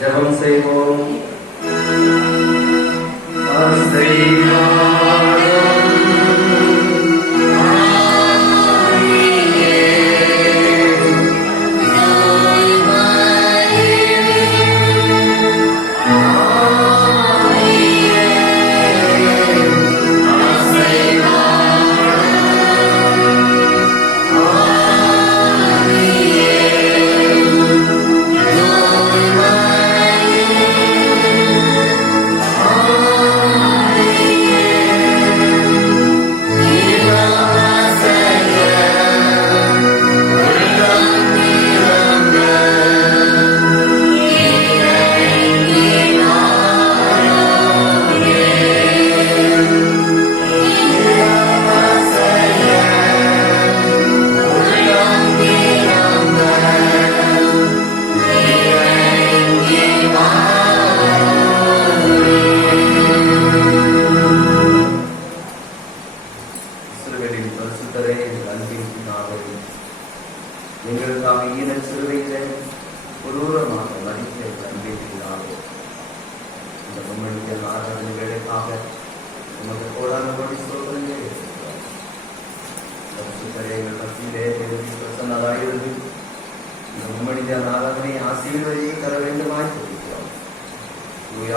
ஜெபம் செய்வோம். எங்களுக்காக ஈன சிறுவையிலே கொடூரமாக மதித்த அன்பிற்காக இந்த முன்னணிகள் ஆராதனைகளுக்காக உமது கோடான படி சோதனையை எங்கள் பசியிலே பிரசன்னதாயிருந்து இந்த முன்னணிகள் ஆராதனை ஆசீர்வதியை தர வேண்டுமாய் சொல்லிக்கிறோம்.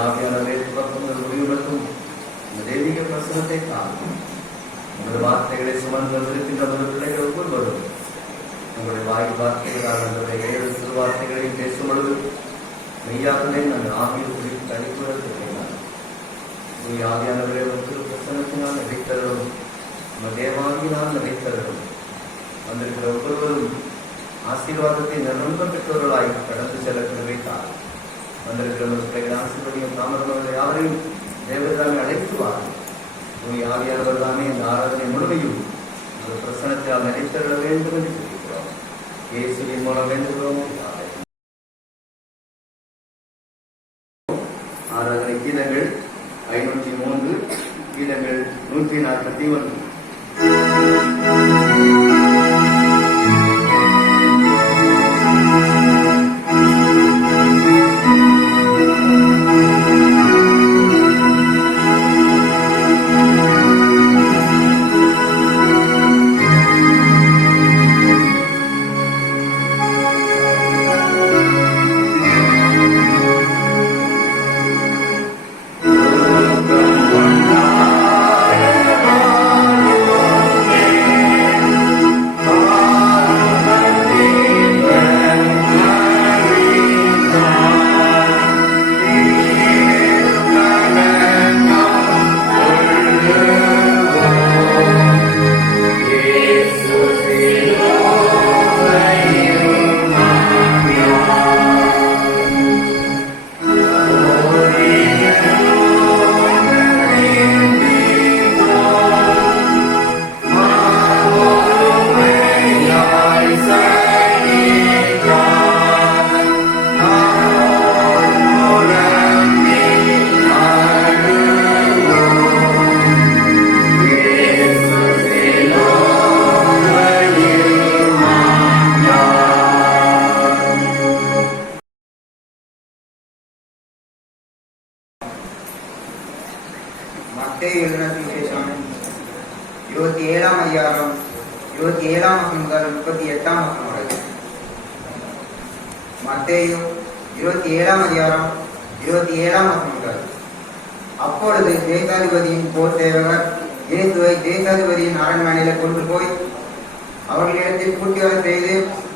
ஆவியானவரே புறப்பங்கள் முடிவுகளுக்கும் இந்த தெய்வீக பிரசனத்தை காக்கும். உங்களது வார்த்தைகளை சுமந்து வந்திருக்கின்ற பிள்ளைகள் ஒவ்வொருவரும் உங்களுடைய வாய் வார்த்தைகளால் நம்முடைய 7 சிறு வார்த்தைகளை பேசும் பொழுது மெய்யாகவே நாங்கள் ஆவியில் குறித்து தனிப்புடன் ஆவியானவரே வந்து பிரசனத்தினால் நடைத்தரும் நம்ம தேவாவியினால் நடைத்தரும் வந்திருக்கிற ஒவ்வொருவரும் ஆசீர்வாதத்தை நிரம்ப பெற்றவர்களாய் கடந்து செல்ல கிடைத்தார். வந்திருக்கிற பிள்ளைகள் ஆசீர்வதியும் தாமதவர்கள் யாரையும் தேவதாமே அழைத்துவார்கள். ஆவியானவர் தானே இந்த ஆராதனை முழுமையும் அந்த பிரசனத்தால் நடைத்தருள வேண்டும் என்று சொல்லிக்கிறோம். இயேசுவின் மூலம் வேண்டுகிறோம். ஆராதனை கீதங்கள் 503, கீதங்கள் 141. மத்தேயு எழுதின சுவிசேஷம் 27ஆம் அதிகாரம் 27ஆம் வசனம் முதல் 38ஆம் வசனம் வரை. மத்தேயு 27ஆம் அதிகாரம் 27ஆம் வசனம் முதல். அப்பொழுது தேசாதிபதியின் போர் சேவகர் இயேசுவை தேசாதிபதியின் அரண்மனையில கொண்டு போய் அவர்களிடத்தில் கூட்டிவர செய்து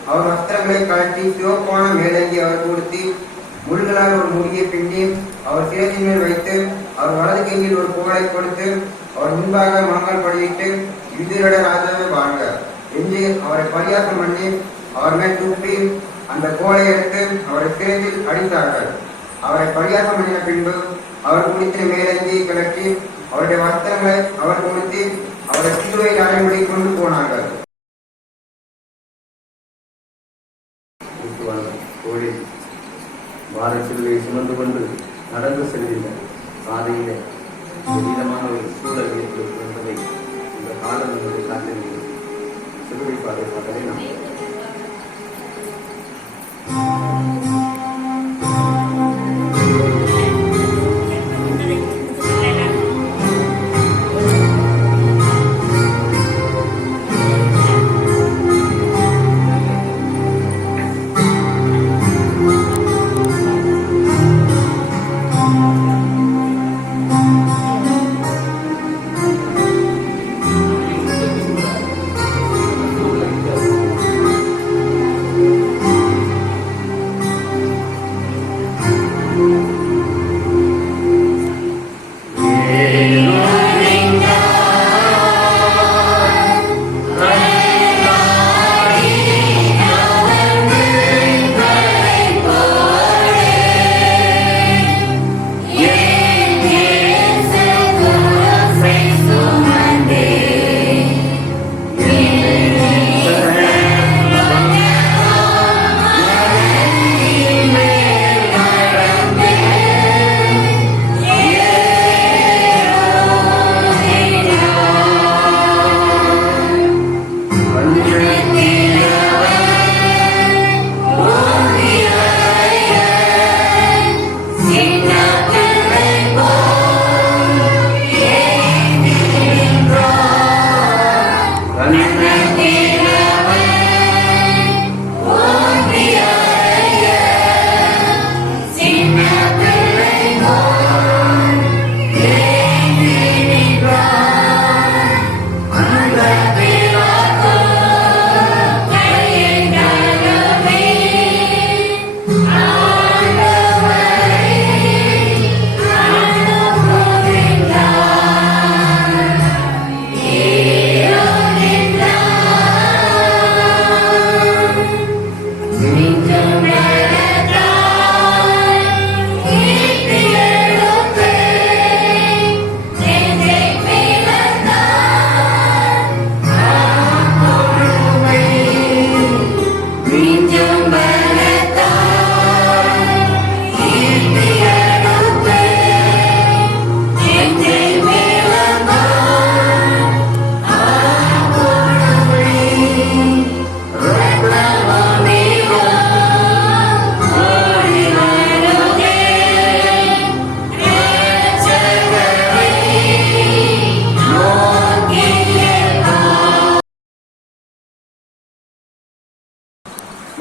அவர் வஸ்திரங்களை கழட்டி சிவப்பான மேலங்கி அவர் கொடுத்து முள்களால் ஒரு முடியை பின்னி அவர் சிரத்தின் மேல் வைத்து அவர் வலது கையில் ஒரு கோலை கொடுத்து அவர் முன்பாக மாங்கால் படியிட்டு யூதருட ராஜாவே வாழ்க என்று அவரை பரியாசம் பண்ணி அவர் மேல் துப்பி அந்த கோலை எடுத்து அவரை சிரத்தில் அடித்தார்கள். அவரை பரியாசம் பண்ணின பின்பு அவர் குடித்த மேலங்கி கிளக்கி அவருடைய வஸ்திரங்களை அவர் கொடுத்து அவரை சிலுவையில் அறைமுடி கொண்டு போனார்கள். வாரச்சிலுவை சுமந்து கொண்டு நடந்து செல்கின்ற பாதையில விதமான ஒரு சூழல் ஏற்படுத்துவதை இந்த காலம் என்பதை காட்டுகிறது. சிலுவை பாதை பார்த்ததை நாம்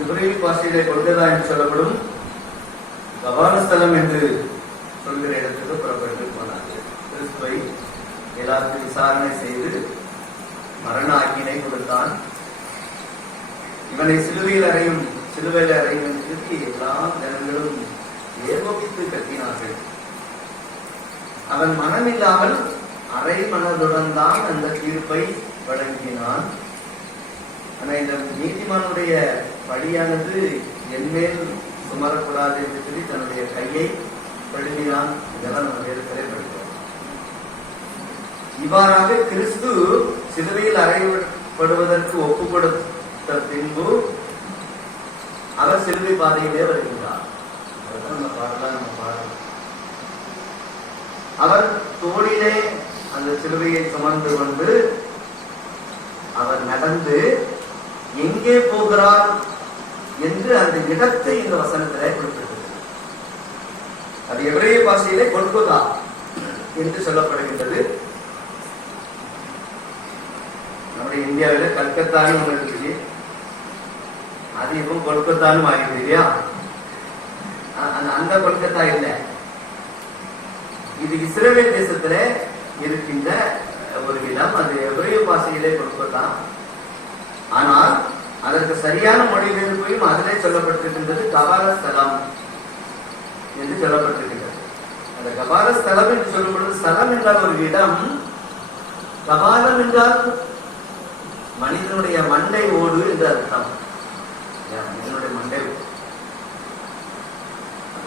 எபிரேய பாஷையிலே கொல்கதா என்று சொல்லப்படும் கபாலஸ்தலம் என்று சொல்கிற இடத்துக்கு புறப்பட்டு போனார்கள். கிறிஸ்துவை எல்லாருக்கும் விசாரணை செய்து மரண ஆக்கினை கொடுத்தான். இவனை சிலுவையில் அறையும் சொல்லி எல்லா ஜனங்களும் ஏகோபித்து கத்தினார்கள். அவன் மனமில்லாமல் அரை மனதுடன் தான் அந்த தீர்ப்பை வழங்கினான். ஆனா இந்த நீதிமானுடைய பழியானது என்மேல் சுமரக்கூடாது என்று சொல்லி தன்னுடைய கையை பழுங்கினான். இதெல்லாம் நம்ம வேதத்திலே படிக்கிறோம். இவ்வாறாக கிறிஸ்து சிலுவையில் அறையப்படுவதற்கு ஒப்பு கொடுத்த பின்பு அவர் சிலுவை பாதையிலே வருகின்றார். நம்ம பாடலாம். அவர் தோளிலே அந்த சிலுவையை சுமந்து கொண்டு அவர் நடந்து எங்கே போகிறார் என்று அந்த இடத்தை இந்த வசனத்திலே குறிப்பிட்டிருக்கிறது. அது எபிரேய பாஷையிலே கொல்கொதா என்று சொல்லப்படுகின்றது. நம்முடைய இந்தியாவில கல்கத்தான்னு ஒன்று இருக்கு. அது இப்போ கொல்கத்தான்னு மாறிடுது இல்லையா? அந்த கொல்கத்தா இல்லை. இது இஸ்ரேல் தேசத்துல இருக்கின்ற ஒரு இடம். அது எபிரேய பாஷையிலே கொல்கத்தா. ஆனால் அதற்கு சரியான மொழிபெயர்ப்பையும் அதிலே சொல்லப்பட்டிருக்கின்றது கபாலஸ்தலம் என்று சொல்லப்பட்டிருக்கின்றது. அந்த கபாலஸ்தலம் என்று சொல்லப்படுவது ஸ்தலம் என்றால் ஒரு இடம், கபாலம் என்றால் மனிதனுடைய மண்டை ஓடு என்று அர்த்தம். மனிதனுடைய மண்டை ஓடு.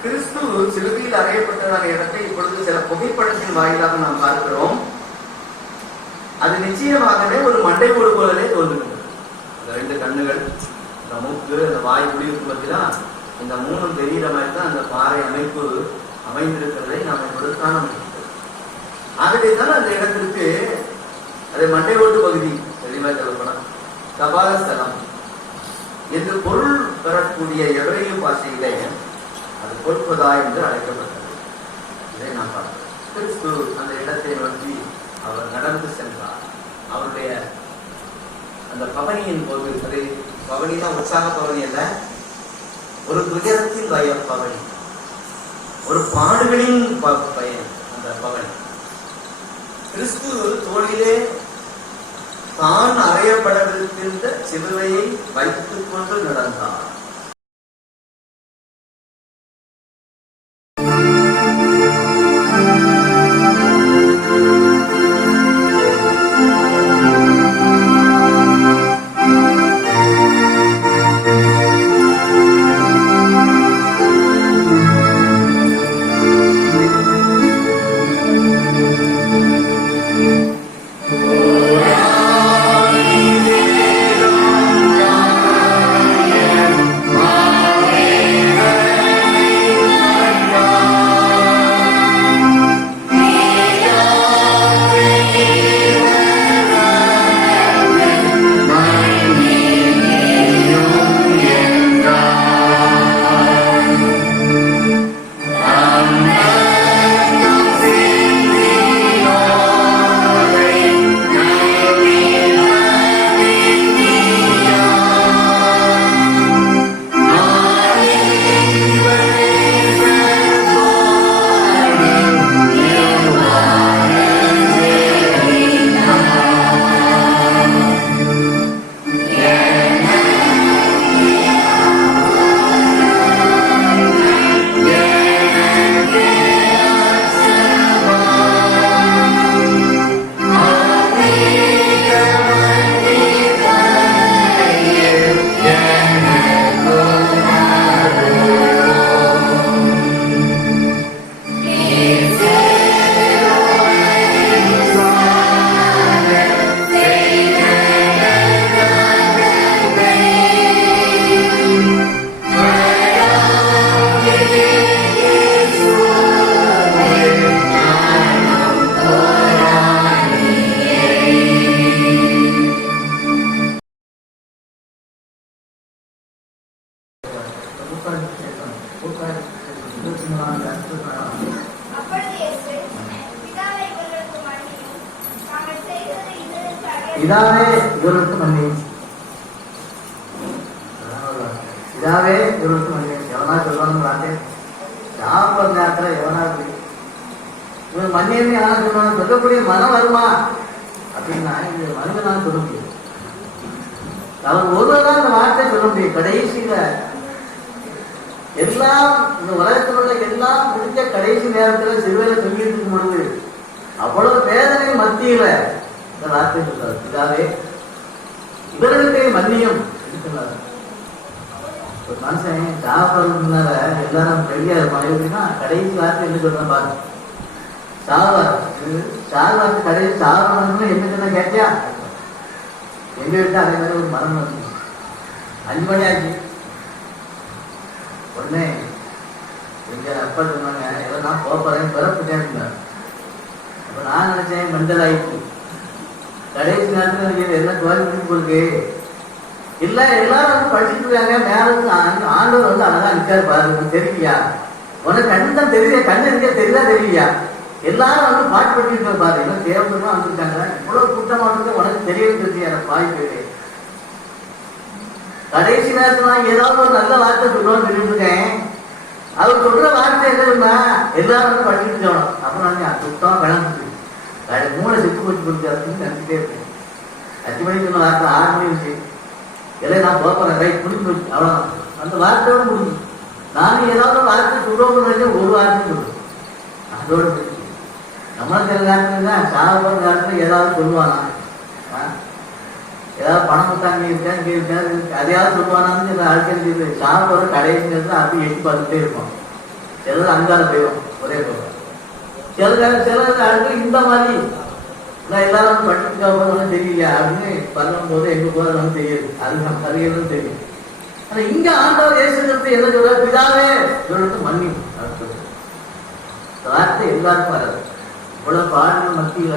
கிறிஸ்து சிலுவையில் அறையப்பட்டதான இடத்தை இப்பொழுது சில புகைப்படத்தின் வாயிலாக நாம் பார்க்கிறோம். அது நிச்சயமாகவே ஒரு மண்டை ஓடு போலவே தோன்றுகிறது. இந்த ரெண்டு கண்ணுகள், இந்த மூக்கு, அந்த வாய் முடிவுக்கு பற்றினா இந்த மூணும் தெரிகிற மாதிரி தான் அந்த பாறை அமைப்பு அமைந்திருக்கிறதை நாம் இப்பொழுது காண முடிகிறது. ஆகவே தான் அந்த இடத்திற்கு அது மண்டை ஓட்டு பகுதி தெளிவாக சொல்லப்படும் கபாலஸ்தலம் என்று பொருள் பெறக்கூடிய எபிரேய பாஷையிலே அது கொல்கொதா என்று அழைக்கப்பட்டது. இதை நாம் பார்க்கிறோம். கிறிஸ்து அந்த இடத்தை நோக்கி அவர் நடந்து சென்றார். அவருடைய அந்த பவனியின் போது, அது பவனிதான் உற்சாக பவனி அல்ல, ஒரு துயரத்தின் பவனி, ஒரு பாடுகளின் பயன். அந்த பவனி கிறிஸ்து தோளிலே தான் அறையப்படவிருக்கின்ற சிலுவையை வைத்துக் கொண்டு நடந்தார். பிதாவே இவருக்கு மன்னி. இதாவே இவருக்கு மன்னியம் எவனா சொல்லுவான்னு பார்த்தேன். சாப்பிட்ற நேரத்தில் எவனா இருக்கு இவன் மன்னியமே யாரா சொல்லுவாங்க சொல்லக்கூடிய மனம் வருமா அப்படின்னா இது மனிதனால் சொல்ல முடியும். அவர் ஒருவர்தான் இந்த வார்த்தை சொல்ல முடியும். கடைசியில எல்லாம் இந்த உலகத்தில் உள்ள எல்லாம் முடிஞ்ச கடைசி நேரத்தில் சிறுவையில சொல்லிட்டு இருக்கும் பொழுது அவ்வளவு வேதனை மத்தியில இந்த வார்த்தை சொல்றாரு, இதாவே இவர்களுக்கு மன்னியம் சொன்னார். ஒரு மனுஷன் சாப்பிட்றதுக்கு முன்னால எல்லாரும் ரெடியா இருப்பான். எப்படின்னா கடைசி வார்த்தை என்ன சொல்றேன் பாருங்க, சாவார் சாவாருக்கு கடைசி சாவணும்னு என்ன சொன்ன கேட்டியா? எங்க விட்டு அதே மாதிரி ஒரு மரம் வந்து 5 மணி ஆச்சு. உடனே எங்க அப்பா சொன்னாங்க எல்லாம் நான் போறேன் பிறப்புட்டேன். அப்ப நான் நினைச்சேன் மண்டல் ஆயிடுச்சு. கடைசி நேரத்தில் என்ன கோயில் முடிச்சு போருக்கு இல்ல எல்லாரும் வந்து படிச்சுட்டு இருக்காங்க. மேல ஆண்டவர் வந்து அழகா நிற்காரு பாரு, தெரியலையா? உனக்கு கண்ணு தான் தெரியல, கண்ணு இருக்க தெரியுதா தெரியலையா? எல்லாரும் வந்து பாட்டு படிச்சுட்டு பாரு, எல்லாம் தேவதான் வந்துருக்காங்க. இவ்வளவு கூட்டமானது உனக்கு தெரியவே தெரியாது பாய்ப்பு. கடைசி நேரத்துல ஏதாவது ஒரு நல்ல வார்த்தை சொல்லுவான்னு சொல்லிட்டு இருக்கேன். அவர் சொல்ற வார்த்தை என்னன்னா எல்லாரும் வந்து படிச்சுட்டு இருக்கணும். அப்புறம் நான் சுத்தம் கிளம்புச்சு 3 செத்து போச்சு கொடுத்து நினைச்சிட்டே இருக்கேன். 5 மணிக்கு சொன்ன வார்த்தை 6 மணி வச்சு எல்லாம் நான் போறேன் ரைட் முடிஞ்சு போச்சு. அவ்வளவுதான், அந்த வார்த்தையோட முடிஞ்சு. நானும் ஏதாவது வார்த்தை சொல்லுவோம்னு நினைச்சேன், ஒரு வார்த்தை சொல்லுவேன் அதோட முடிஞ்சு. நம்மளும் சில நேரத்துல சாப்பிட்ற நேரத்துல ஏதாவது சொல்லுவானா, ஏதாவது பணம் கொடுத்தாங்க இருக்கா இங்கே இருக்காது அதையாவது சொல்லுவானான்னு சில ஆட்கள் சாப்பிட்ற கடைசி நேரத்தில் அப்படி எட்டி பார்த்துட்டே இருப்போம். சிலது அங்கால போயிடும் ஒரே போல. சில ஆட்கள் இந்த மாதிரி நான் எல்லாரும் படிச்சுட்டு ஒன்றும் தெரியலையா அப்படின்னு பண்ணும்போது எங்க போறதுன்னு தெரியுது, அது நம்ம அறியணும் தெரியும். ஆனா இங்க ஆண்டவர் இயேசுக்கிறது என்ன சொல்ற, பிதாவே இவருக்கு மன்னி வார்த்தை எல்லாருக்கும் வராது. இவ்வளவு பாடல் மத்தியில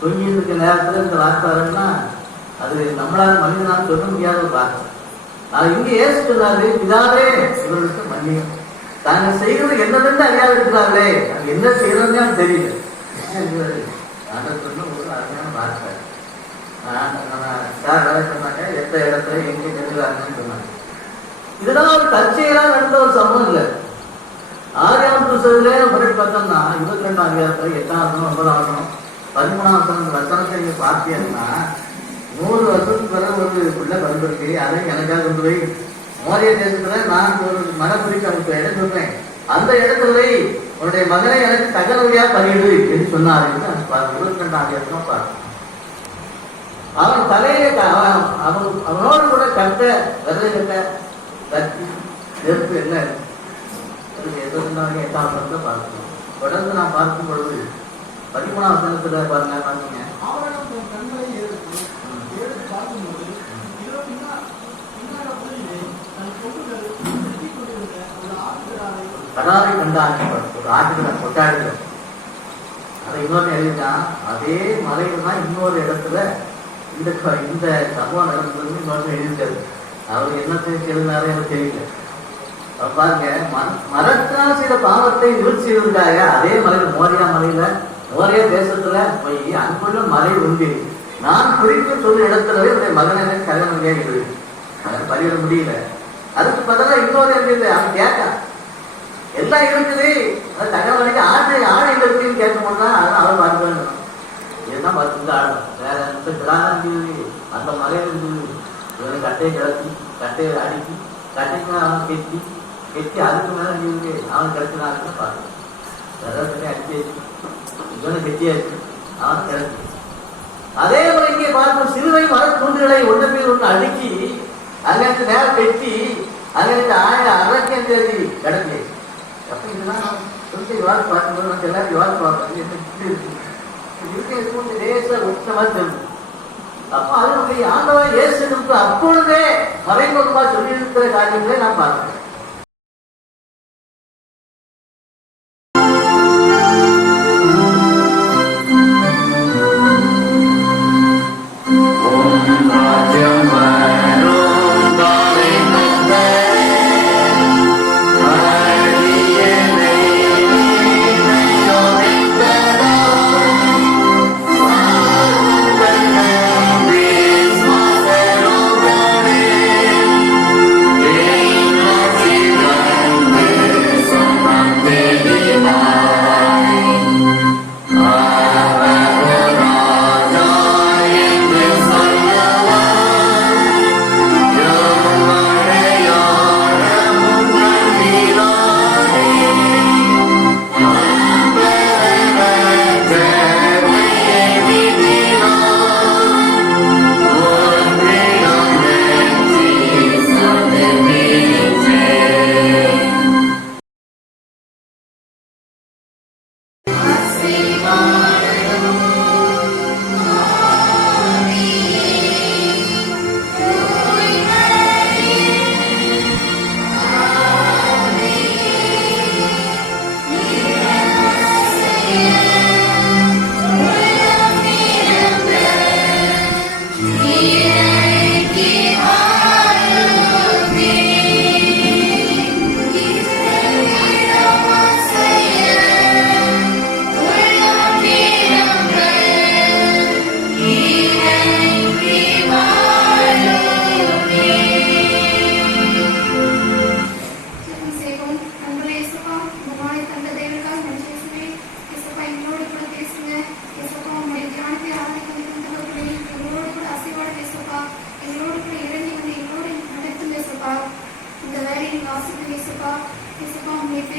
தொங்கிட்டு இருக்க நேரத்துல இந்த வார்த்தை வரணும்னா அது நம்மளால மனிதனால சொல்ல முடியாத ஒரு வார்த்தை. அது இங்க இயேசு சொன்னாரு, பிதாவே இவர்களுக்கு மன்னியும். தாங்க செய்யறது என்னதுன்னு அறியாது இருக்கிறாங்களே, அது என்ன செய்யறதுன்னு அவன் தெரியல. ஒரு அருமையான வார்த்தை. சார் வேலை சொன்னாங்க எந்த இடத்துல எங்க நெருங்காங்கன்னு சொன்னாங்க. இதெல்லாம் ஒரு தற்செயலா நடந்த ஒரு சம்பவம் இல்லை. 6ஆம் புத்தகத்திலே முறை பார்த்தோம்னா 22ஆம் அதிகாரத்துல 8ஆம் வசனம் 9ஆம் வசனம் 13ஆம் வசனத்தை நீங்க பார்த்தீங்கன்னா 100 வருஷத்துக்கு வர ஒரு பிள்ளை பிறந்திருக்கு. அதை எனக்காக கொண்டு போய் மோரிய தேசத்துல நான் ஒரு மனப்பிடிச்சு அவனுக்கு இடம் சொல்றேன், அந்த இடத்துல உன்னுடைய மகனை எனக்கு தகவலியா பலியிடு என்று சொன்னார் என்று 22ஆம் அதிகாரமா பார்க்க. அவன் தலையில அவனோடு கூட கட்ட விரலை கட்ட கத்தி நெருப்பு என்ன பார்க்கணும். தொடர்ந்து நான் பார்க்கும் பொழுது 13ஆம் வசனத்துல பாருங்க, கடாரை கண்டாங்க ஒரு ஆட்டுகளை கொட்டாடுகள். அதை இன்னொரு எழுதிட்டான். அதே மலையில தான் இன்னொரு இடத்துல இந்த சம்பவம் நடந்ததுன்னு இன்னொரு எழுதிட்டாரு. அவர் என்ன எழுதினாரு எனக்கு தெரியல. பாருங்க, மரத்தினால் செய்த பாவத்தை நிவர்த்தி செய்வதற்காக அதே மலையில மோரியா தேசத்துல போய் அங்குள்ள மலை உண்டு நான் குறித்து சொல்ல இடத்துலவே என்னுடைய மகனை கல்யாணம் கேட்குது. அவன் பலியிட முடியல. அதுக்கு பதிலாக இன்னொரு இருக்குது. அவன் கேட்டான் எல்லாம் இருக்குது, அது தகவல் வரைக்கும் ஆடு எங்க இருக்குன்னு கேட்க முடியா, அதெல்லாம் அவன் பார்த்து இதுதான் பார்த்துட்டு ஆடும் வேற எந்த கிடாதான் இருந்தது. அந்த மலையில இருந்தது. இவனை கட்டையை கிளப்பி கட்டையை அடிக்கி கட்டைக்கு அவன் கெட்டி அதுக்கு மேல இருந்தது. அவன் கிடச்சினான்னு பார்த்து விரலை அடிச்சு இவனை கெட்டியாச்சு அவன் கிடச்சி. அதே போல இங்கே பார்க்கும் சிறுவை மரக்கூண்டுகளை ஒன்று பேர் ஒன்று அடுக்கி அங்கிருந்து நேரம் கட்டி அங்கிருந்து 1000 தேதி கிடக்கு. அப்ப இதெல்லாம் சொல்லி விவாதம் பார்க்கும்போது நம்ம எல்லாரும் விவாதம் பார்ப்போம். கொஞ்சம் லேசா உச்சமா தெரியும். அப்போ அதனுடைய ஆண்டவர் இயேசுக்கு அப்பொழுதே மறைமுகமா சொல்லி இருக்கிற காரியங்களை நான் பார்க்கிறேன். Hey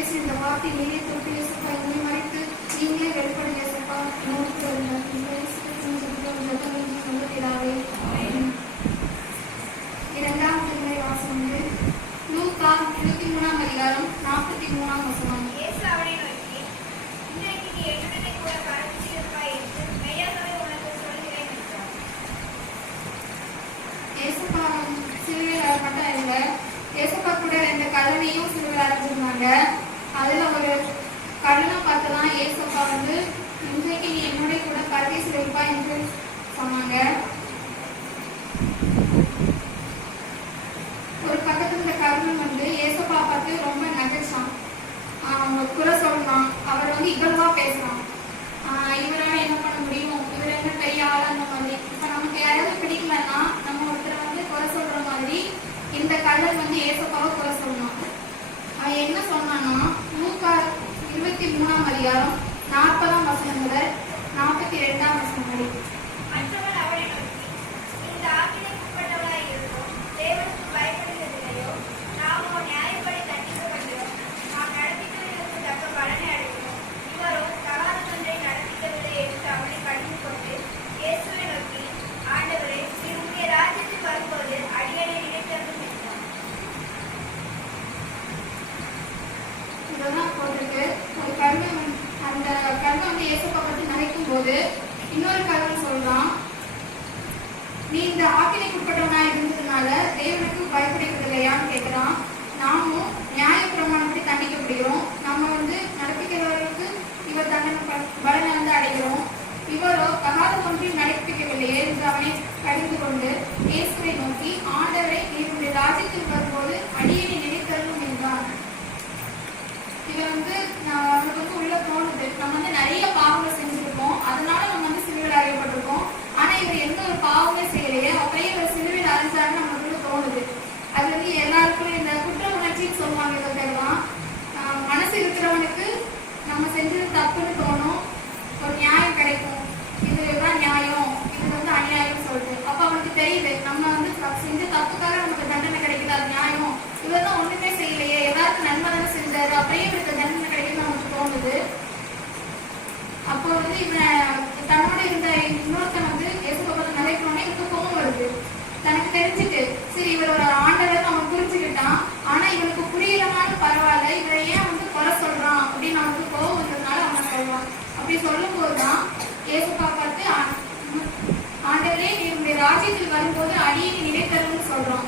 பேசி இந்த வார்த்தை நீரே தொட்டு இயேசுப்பா எங்களை மறைத்து நீங்களே வெளிப்படுங்க இயேசுப்பா நோக்கி வருங்கள் சொல்லுகிறாவே. இரண்டாம் திருமுறை வாசகம் லூக்கா 23ஆம் அதிகாரம் 43ஆம் வசனம். இயேசு அவனை நோக்கி, இன்றைக்கு நீ என்னுடனே கூட பரமசியிருப்பாய் என்று மெய்யாகவே உனக்கு சொல்கிறேன் என்றார். இயேசுப்பா சிலுவையில் அறையப்பட்டாங்க. இயேசுப்பா கூட 2 கல்லணையும் சிலுவையில் அறைஞ்சிருந்தாங்க. அதுல ஒரு கல்லணை பார்த்துதான் இயேசுப்பா இன்றைக்கு நீ என்னுடைய கூட பரதேசில் இருப்பா என்று சொன்னாங்க. ஒரு பக்கத்துல இந்த கருணன் இயேசுப்பா பார்த்து ரொம்ப நகைச்சான், குறை சொல்லலாம், அவர் இகழ்வா பேசலாம். இவரால என்ன பண்ண முடியும், இவர் என்ன பெரிய ஆள் அந்த மாதிரி. இப்ப நமக்கு யாராவது பிடிக்கலன்னா நம்ம ஒருத்தரை குறை சொல்ற மாதிரி இந்த கல்லன் இயேசுப்பாவை குறை சொல்லலாம். அவன் என்ன சொன்னான்னா லூக்கா 23ஆம் அதிகாரம் 40ஆம் வசனம் முதல் 42ஆம் வசனம் வரை. மற்றவன் அவனை நோக்கி, இந்த ஆக்கினைக்குட்பட்டவனாய் இருந்தோம், தேவனுக்கு பயப்படுகிறதில்லையோ, நாமோ நியாயப்படி தண்டிக்கப்படுகிறோம், நாம் நடப்பிக்கிறதற்கு தக்க பலனை அடைகிறோம், இவரோ தகாதொன்றை நடப்பிக்கவில்லை என்று அவனை கடிந்து கொண்டு இயேசுவை நோக்கி, ஆண்டவரே, நீர் உம்முடைய ராஜ்யத்தில் வரும்போது அடியேனை நினைத்தருளும் என்றார். இதெல்லாம் போட்டிருக்கு. ஒரு கருணை அந்த கருணை இயேசுப்பா பத்தி நினைக்கும் போது இன்னொரு கருணை சொல்றான், நீ இந்த ஆக்கினைக்குட்பட்டவனா இருந்ததுனால தேவனுக்கு பயப்படுகிறதில்லையான்னு கேட்கிறான். நாமும் நியாய பிரமாணப்படி தண்டிக்கப்படுகிறோம், நம்ம நடப்பிக்கிறவர்களுக்கு இவர் தண்டனை பலனை அடைகிறோம், இவரோ தகாத ஒன்றில் நடப்பிக்கவில்லையே என்று அவனை கடிந்து கொண்டு இயேசுவை நோக்கி, ஆண்டவரை நீருடைய ராஜ்யத்தில் வரும்போது அடியேனை நினைத்தருளும் என்றார். இது நமக்கு உள்ள தோணுது, நம்ம நிறைய பாவங்கள் செஞ்சிருக்கோம், அதனால நம்ம சிலுவையில் அறையப்பட்டிருக்கோம். ஆனா இவர் எந்த ஒரு பாவமே செய்யலையே, அப்படியே இவர் சிலுவையில் அறைஞ்சாருன்னு நமக்குள்ள தோணுது. அது எல்லாருக்கும் இந்த குற்ற உணர்ச்சின்னு சொல்லுவாங்க. இதை பேர்தான் மனசு இருக்கிறவனுக்கு நம்ம செஞ்சது தப்புன்னு தோணும், ஒரு நியாயம் கிடைக்கும், இதுதான் நியாயம், இது அநியாயம் சொல்லிட்டு. அப்ப அவனுக்கு தெரியுது நம்ம செஞ்ச தப்புக்காக நமக்கு தண்டனை கிடைக்குது, அது நியாயம். இவர் தான் ஒண்ணுமே செய்யலையே, ஏதாவது நன்மை தானே செஞ்சாரு, அப்படியே இவருக்கு தண்டனை கிடைக்குன்னு நமக்கு தோணுது. அப்போ இவன் தன்னோட இருந்த இன்னொருத்தன் இயேசுப்பா நினைக்கணும்னே இவருக்கு கோவம் வருது. தனக்கு தெரிஞ்சுட்டு சரி இவர் ஒரு ஆண்டவர் அவன் புரிஞ்சுக்கிட்டான், ஆனா இவனுக்கு புரியலனாலும் பரவாயில்ல, இவரை ஏன் குறை சொல்றான் அப்படின்னு அவனுக்கு கோவம் வந்ததுனால அவன் சொல்றான். அப்படி சொல்லும் போதுதான் இயேசுப்பா பார்த்து, ஆண்டவரே நீருடைய ராஜ்யத்தில் வரும்போது அடியேனை நினைத்தருள்னு சொல்றான்.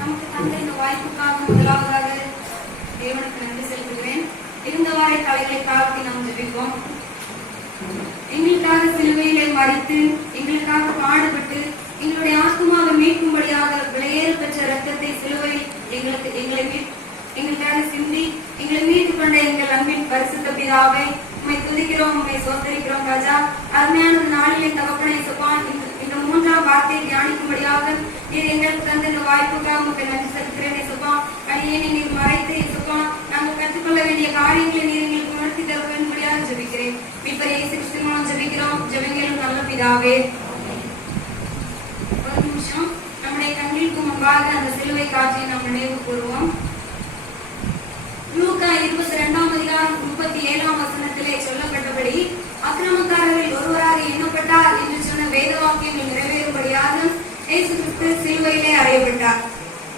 நமக்கு தந்த இந்த வாய்ப்புக்காக முதலாவதாக தேவனுக்கு நன்றி செலுத்துகிறேன். இருந்த வார தலைகளை தாழ்த்தி நாம் ஜெபிப்போம். எங்களுக்காக சிலுவையிலே மரித்து எங்களுக்காக பாடுபட்டு எங்களுடைய ஆத்மாவை மீட்கும்படியாக விலையேறு பெற்ற ரத்தத்தை சிலுவையில் எங்களுக்காக சிந்தி எங்களை மீட்டு கொண்ட எங்கள் அன்பின் பரிசுத்த பிதாவே, உம்மை துதிக்கிறோம், உம்மை சோதரிக்கிறோம் ராஜா. அருமையான நாளிலே தகப்பனை சுபான் இந்த 3ஆம் வார்த்தையை தியானிக்கும்படியாக நீர் எங்களுக்கு தந்த இந்த வாய்ப்புக்காக உங்களுக்கு நன்றி செலுத்துகிறேன் சுபா. அடியனை நீர் மறைத்து இயேசுப்பா நாங்கள் கற்றுக்கொள்ள வேண்டிய காரியங்களை நீர் எங்களுக்கு உணர்த்தி தர வேண்டும்படியாக ஜெபிக்கிறேன். மீட்பர் இயேசு கிறிஸ்து மூலம் ஜெபிக்கிறோம். ஜெபங்களும் நல்ல பிதாவே. ஒரு நிமிஷம் நம்முடைய கண்களுக்கு முன்பாக அந்த சிலுவை காட்சியை நாம் நினைவு கூறுவோம். லூக்கா 22ஆம் அதிகாரம் 37ஆம் வசனத்திலே சொல்லப்பட்டபடி அக்கிரமக்காரர்கள் ஒருவராக எண்ணப்பட்டார் என்று சொன்ன வேத வாக்கியங்கள் நிறைவேறும்படியாக இயேசு கிறிஸ்து சிலுவையிலே அறையப்பட்டார்.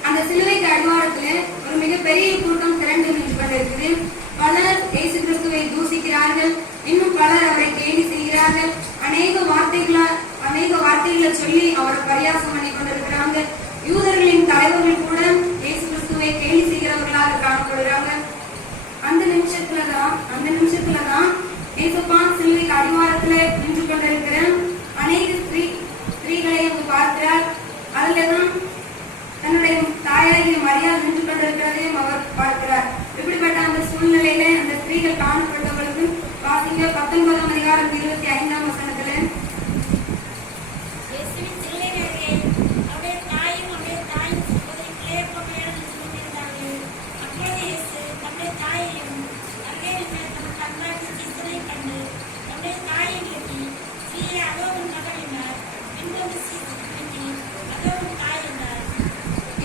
அந்த சிலுவைக்கு அடிவாரத்திலே ஒரு மிகப்பெரிய கூட்டம் திரண்டு நின்று கொண்டிருக்குது. பலர் இயேசு கிறிஸ்துவை தூசிக்கிறார்கள், இன்னும் பலர் அவரை கேலி செய்கிறார்கள், அநேக வார்த்தைகளை சொல்லி அவரை பரியாசம் பண்ணி கொண்டிருக்கிறாங்க. யூதர்களின் தலைவர்கள் கூட இயேசு கிறிஸ்துவை கேலி செய்கிறவர்களாக காணப்படுகிறாங்க. அந்த நிமிஷத்துலதான் இயேசுப்பா சிலுவைக்கு அடிவாரத்துல நின்று கொண்டிருக்கிற அநேக ஸ்திரீகளை அவங்க பார்க்கிறார். அதுலதான் தன்னுடைய தாயாகிய மரியாள் நின்று கொண்டிருக்கிறதையும் அவர் பார்க்கிறார். இப்படிப்பட்ட அந்த சூழ்நிலையில அந்த ஸ்திரீகள் காணப்பட்டவர்களுக்கு வாசிங்க 19ஆம் அதிகாரம் 25ஆம் வசனத்துல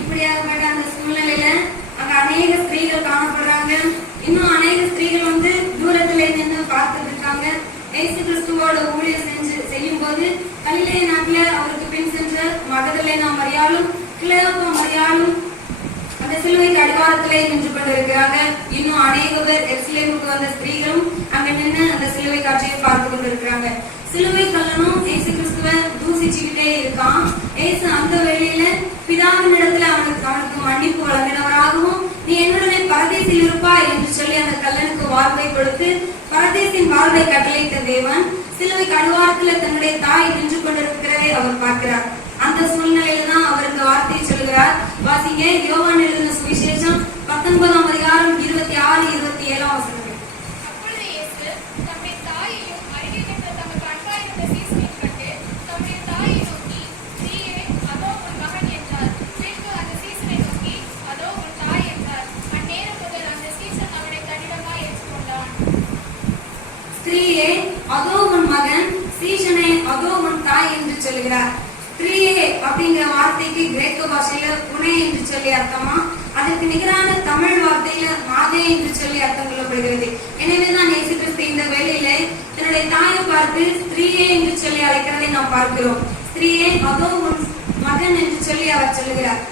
இப்படியாகப்பட்ட அந்த சூழ்நிலையில அங்க அநேக ஸ்திரீகள் காணப்படுறாங்க. இன்னும் அநேக ஸ்திரீகள் வந்து தூரத்துல நின்று பார்த்துட்டு இருக்காங்க. இயேசு கிறிஸ்துவோட ஊழியர் செய்யும் போது கலிலேய நாட்டுல அவருக்கு பின் சென்ற மகதலேனா மரியாளும் கிலோப்பா மரியாளும் அந்த சிலுவைக்கு அடிவாரத்திலே நின்று கொண்டிருக்கிறாங்க. இன்னும் அநேக பேர் எருசலேமுக்கு வந்த ஸ்திரீகளும் அங்க நின்று அந்த சிலுவை காட்சியை பார்த்து கொண்டிருக்கிறாங்க. சிலுவை கல்லனும் இயேசு கிறிஸ்துவ தூசிச்சுக்கிட்டே இருக்கான். இயேசு அந்த வேளையில பிதாவின் இடத்துல அவனுக்கு மன்னிப்பு வழங்கினவராகவும் நீ என்னுடனே பரதேசில் இருப்பாய் என்று சொல்லி அந்த கல்லனுக்கு வாழ்வை கொடுத்து பரதேசின் வாழ்வை கட்டளையிட்ட தேவன் சிலுவைக்கு அடிவாரத்துல தன்னுடைய தாய் நின்று கொண்டிருக்கிறதை அவர் பார்க்கிறார். அந்த சூழ்நிலையில தான் அவர் இந்த வார்த்தையை சொல்கிறார். வாசிங்க யோவான் எழுதின சுவிசேஷம் 19ஆம் அதிகாரம் 26, 27ஆம் வசனம். ஸ்திரீயே அதோ உன் மகன், சீஷனே அதோ உன் தாய் என்று சொல்கிறார். ஸ்திரீயே அப்படிங்கிற வார்த்தைக்கு கிரேக்க பாஷையில புனே என்று சொல்லி அர்த்தமா, அதற்கு நிகரான தமிழ் வார்த்தையில மாதே என்று சொல்லி அர்த்தம் கொள்ளப்படுகிறது. எனவேதான் இயேசு கிறிஸ்து இந்த வேளையில தன்னுடைய தாயை பார்த்து ஸ்திரீயே என்று சொல்லி அழைக்கிறதை நாம் பார்க்கிறோம். ஸ்திரீயே அதோ உன் மகன் என்று சொல்லி அவர் சொல்லுகிறார்.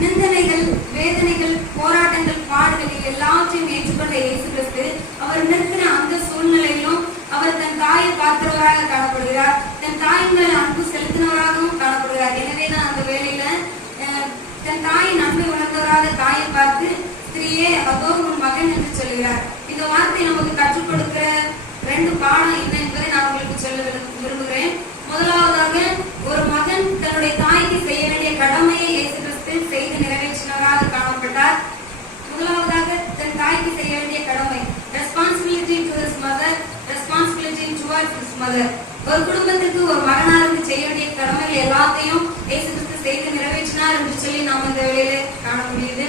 நிந்தனைகள், வேதனைகள், போராட்டங்கள், பாடுகளில் எல்லாத்தையும் ஏற்றுக்கொண்ட இயேசு கிறிஸ்து அவர் நிற்கிற அந்த சூழ்நிலையிலும் அவர் தன் தாயை பார்க்கிறவராக காணப்படுகிறார். தன் தாயின் மேல் அன்பு செலுத்தினவராகவும் காணப்படுகிறார். எனவேதான் அந்த வேளையில தன் தாயின் அன்பை உணர்ந்தவராக தாயை பார்த்து ஸ்திரீயே அதோ உன் மகன் என்று சொல்கிறார். இந்த வார்த்தை நமக்கு கற்றுக் கொடுக்கிற 2 பாடம் என்ன என்பதை நான் உங்களுக்கு சொல்ல விரும்புகிறேன். முதலாவதாக, ஒரு மகன் தன்னுடைய தாய்க்கு செய்ய வேண்டிய கடமையை இயேசு கிறிஸ்து செய்து நிறைவேற்றினவராக காணப்பட்டார். முதலாவதாக தன் தாய்க்கு செய்ய வேண்டிய கடமை, responsibility to his mother, responsibility towards his mother. ஒரு குடும்பத்திற்கு ஒரு மகனாருக்கு செய்ய வேண்டிய கடமைகள் எல்லாத்தையும் இயேசு கிறிஸ்து செய்து நிறைவேற்றினார் என்று சொல்லி நாம் இந்த வேளையில காண முடியுது.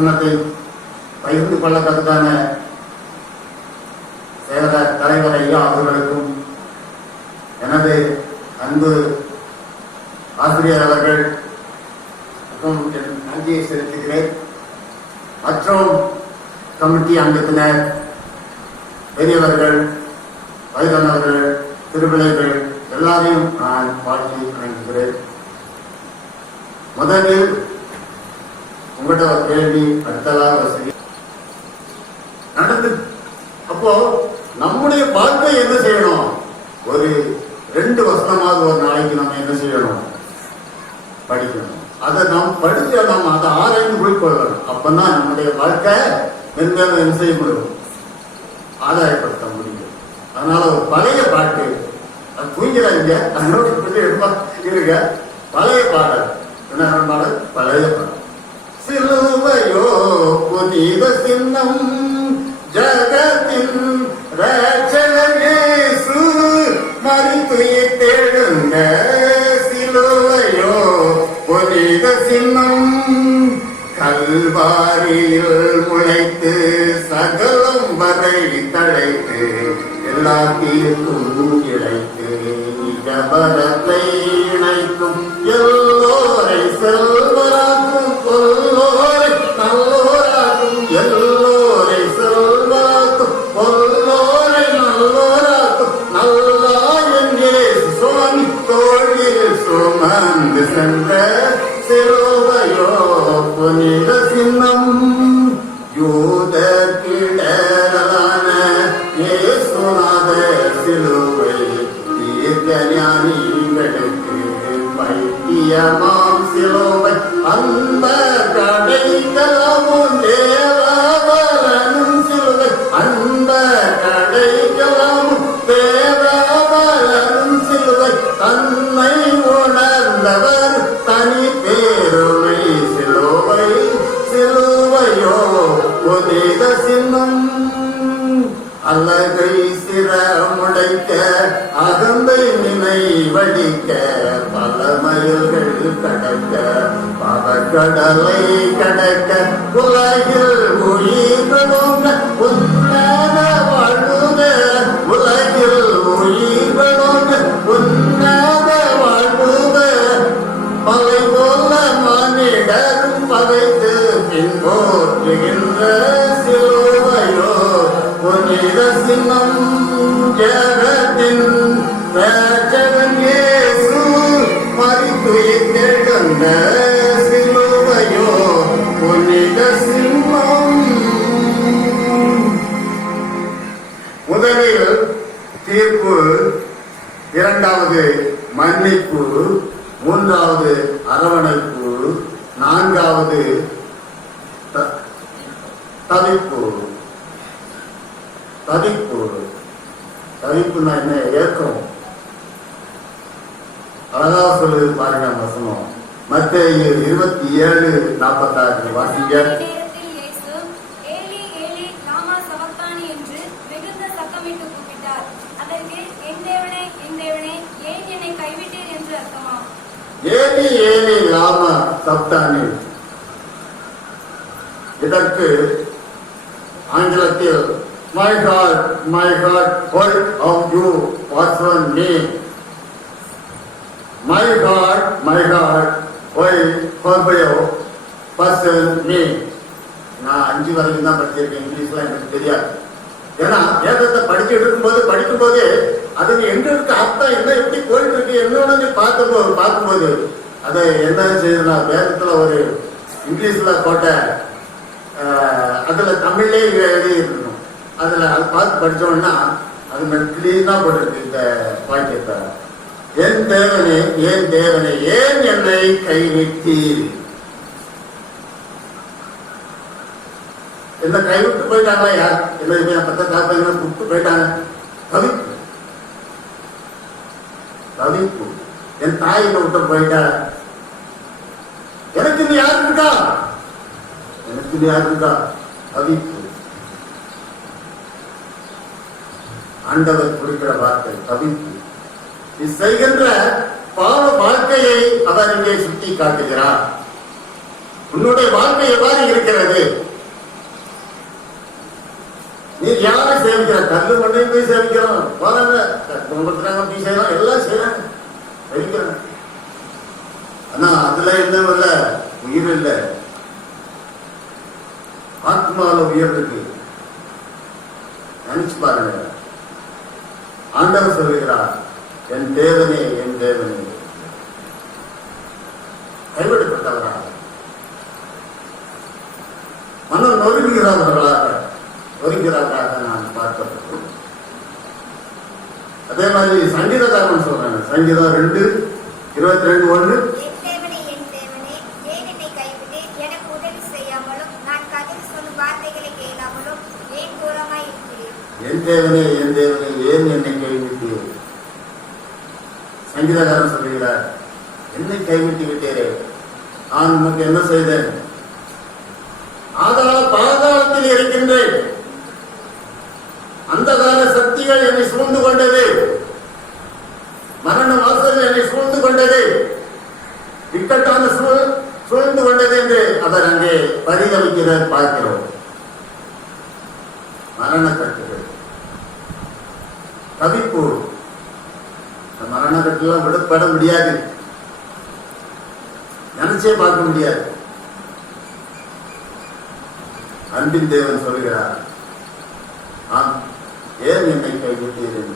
வசனத்தை பகிர்ந்து கொள்ளத்தக்கதான செயலர் தலைவர் ஐயா அவர்களுக்கும் எனது அன்பு ஆசிரியர் அவர்களுக்கும் என் நன்றியை செலுத்துகிறேன். மற்றும் கமிட்டி அங்கத்தினர், பெரியவர்கள், வயதானவர்கள், திருவிழைகள் எல்லாரையும் நான் வாழ்த்தி வணங்குகிறேன். முதலில் உங்கள்கிட்ட ஒரு கேள்வி, அடுத்ததாக வசதி நடந்து. அப்போ நம்முடைய வாழ்க்கை என்ன செய்யணும்? ஒரு 2 வசனமாவது ஒரு நாளைக்கு நம்ம என்ன செய்யணும்? படிக்கணும். அதை நாம் படிச்சு நம்ம அதை ஆராய்ந்து போய்கொள்ளணும். அப்பதான் நம்முடைய வாழ்க்கை மென்மேலும் என்ன செய்ய முடியும்? ஆதாயப்படுத்த முடியும். அதனால ஒரு பழைய பாட்டு, அது தூங்கிறாங்க இருக்க பழைய பாடல், என்ன பாடல்? பழைய பாடல். சிலுவையோ புனித சின்னம், ஜகத்தின் ரட்சகர் இயேசு மரித்துயிர்த்தெழுந்த சிலுவையோ புனித சின்னம், கல்வாரியில் முளைத்து சகலம் வரை தழைத்து எல்லாத்திற்கும் இழைத்து நிஜபரத்தை இணைக்கும் எல்லோரை செல்வராக்கும் கொல்லோரை நல்லோராக்கும் எல்லோரை செல்வராக்கும் கொல்லோரை நல்லோராக்கும் நல்லாயன் இயேசு சுவாமி தோழில் சுமந்து சென்ற சிலுவையோ புனித சின்னம், யூத கிடரான இயேசுநாத சிலுவை தீர்க்க ஞானிகளுக்கு பைத்தியமாம் சிலுவை, அந்த கடைக்கலமும் தேவவரனும் சிலுவை, அந்த கடைக்கலமும் தேவவரனும் சிலுவை, தன்னை உணர்ந்தவர் தனி பேருமை சிலுவை, சிலுவையோ புனித சின்னம், அழகை சிரமுடைக்க அகந்தை நினைவடிக்க பல மயில்கள் கடக்க பவக்கடலை கடக்க உலகில் உயிர்களுங்க உன்னத வாழ்வுக, உலகில் உயிர்களுங்க உன்னத வாழ்வுக, பலை போல மானிடரும் பகைத்து பின்போற்றுகின்ற சிலுவையோ புனித சின்னம், ஜகத்தின் ரட்சகன் இயேசு மரித்துயிர்த்தெழுந்த சிலுவையோ புனித சின்னம். முதலில் தீர்ப்பு, 2வது மன்னிப்பு, 3வது அரவணைப்பு, 4வது தவிப்பு. தவிப்பு தவிப்புனா என்ன? ஏற்கும். அழகா சொல்லுது பாருங்க வசனம். மத்தேயு 27:46 வாசிங்க. நேரத்தில் இயேசு ஏலி ஏலி லாமா சபக்தானி என்று மிகுந்த சத்தமிட்டு கூப்பிட்டார். அதற்கு என் தேவனே ஏன் என்னை கைவிட்டீர் என்று அர்த்தமா? ஏலி ஏலி லாமா சப்தானி, இதற்கு ஆங்கிலத்தில் my God, why have you forsaken me? My God, why have you forsaken me? நான் 5 வரைக்கும் தான் படிச்சிருக்கேன். இங்கிலீஷ்லாம் எனக்கு தெரியாது. ஏன்னா வேதத்தை படிக்கும் போதே அதுக்கு எங்க இருக்க அர்த்தம் என்ன, எப்படி போயிட்டு இருக்கு என்னன்னு பார்க்கும்போது அதை என்ன செய்யுதுன்னா, வேதத்துல ஒரு இங்கிலீஷ்ல போட்ட அதுல தமிழ்லேயே எழுதி இருக்கணும். அதுல அது பார்த்து படிச்சோம்னா அது கிளீனா போட்டிருக்கு இந்த வாக்கியத்தை. என் தேவனே ஏன் என்னை கைவிட்டீர்? என்ன கைவிட்டு போயிட்டாங்களா? யார் எல்லாருமே கூப்பிட்டு போயிட்டாங்க. தவிப்பு. என் தாய் விட்டு போயிட்டா. எனக்கு இது யாரு இருக்கா? தவிப்பு. ஆண்டவர் குறிக்கிற வார்த்தை தவிப்பு. செய்கின்ற பாவ வாழ்க்கையை அவர் இங்கே சுட்டி காட்டுகிறார். உன்னுடைய வாழ்க்கை எவ்வாறு இருக்கிறது? நீ யாரை சேவிக்கிற? கல்லு மண்ணையும் போய் சேவிக்கிறோம், போறாங்க, குடும்பத்துறாங்க, போய் செய்யறோம், எல்லாம் செய்யறாங்க, சேவிக்கிறாங்க. ஆனா அதுல என்ன இல்ல, உயிர் இல்ல, ஆத்மால உயிர் இருக்கு. நினைச்சு பாருங்க. ஆண்டவர் சொல்லுகிறார், என் தேவனே, என் தேவனே, கைவிடப்பட்டவரா, மனம் நொறுங்கிறார்களாக நான் பார்க்கப்பட்டோம். அதே மாதிரி சங்கீதக்காரன் சொல்றாங்க, சங்கீதம் 2:22:1, என் தேவனே, ஏன் என்னை கைவிட்டீர்? எனக்கு உதவி செய்யாமலும் நான் கதிர் சொல்லும் வார்த்தைகளை கேளாமலும் ஏன் தூரமாய் இருக்கிறீர்? என் தேவனே, என் தேவனே, ஏன் என்னை கைவிட்டீர்? சங்கீதக்காரன் சொல்லுகிறார், என்னை கைவிட்டு விட்டீரே, நான் உனக்கு என்ன செய்தேன்? பாதாளத்தில் இருக்கின்றேன், அந்தகார சக்திகள் என்னை சூழ்ந்து கொண்டது, மரண வாசல் என்னை சூழ்ந்து கொண்டது, இக்கட்டான சூழ்ந்து கொண்டது என்று அவர் அங்கே பரிதவிக்கிறார். பார்க்கிறோம். மரண கட்டுகள், தவிப்பு, மரண கட்டெல்லாம் விடப்பட முடியாது, நினைச்சே பார்க்க முடியாது. அன்பின் தேவன் சொல்கிறார், நான் ஏன் என்னை கைவிட்டீர்கள்?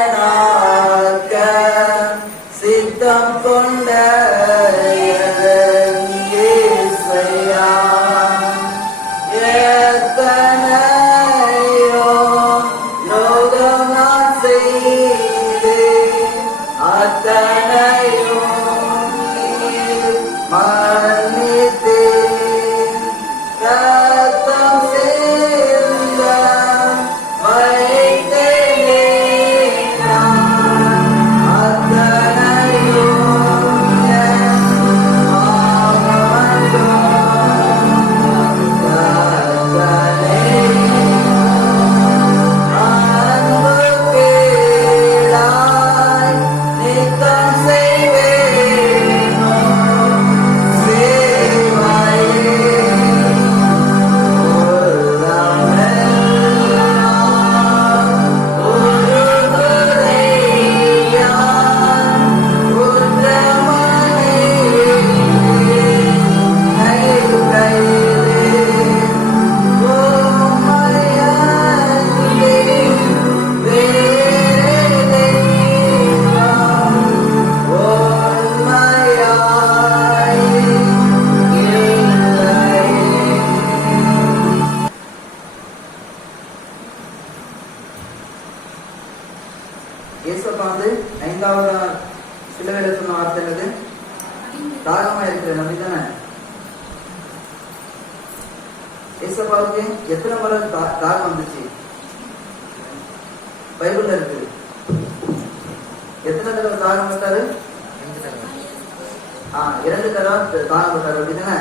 உத்தமனாக்க சித்தம் கொண்ட இயேசையா, எத்தனையோ லோகம் நான் செய்தேன், அத்தனையோ நீர் மன்னித்தேன். ரத்தம் சிந்த வைத்தேனே நான், அத்தனையோ என் பாவங்கள். அன்பு கேளாய் நித்தம் ஏசப்பா வந்து 5வது சிலுவையில சொன்ன வார்த்தை என்னது? தாகமா இருக்கிறேன் அப்படிதானே? ஏசப்பாவுக்கு எத்தனை முறை தாகம் வந்துச்சு? பைபிள்ல இருக்கு. எத்தனை தடவை தாகம் விட்டாரு? 2 தடவை தாகம் விட்டாரு அப்படிதானே?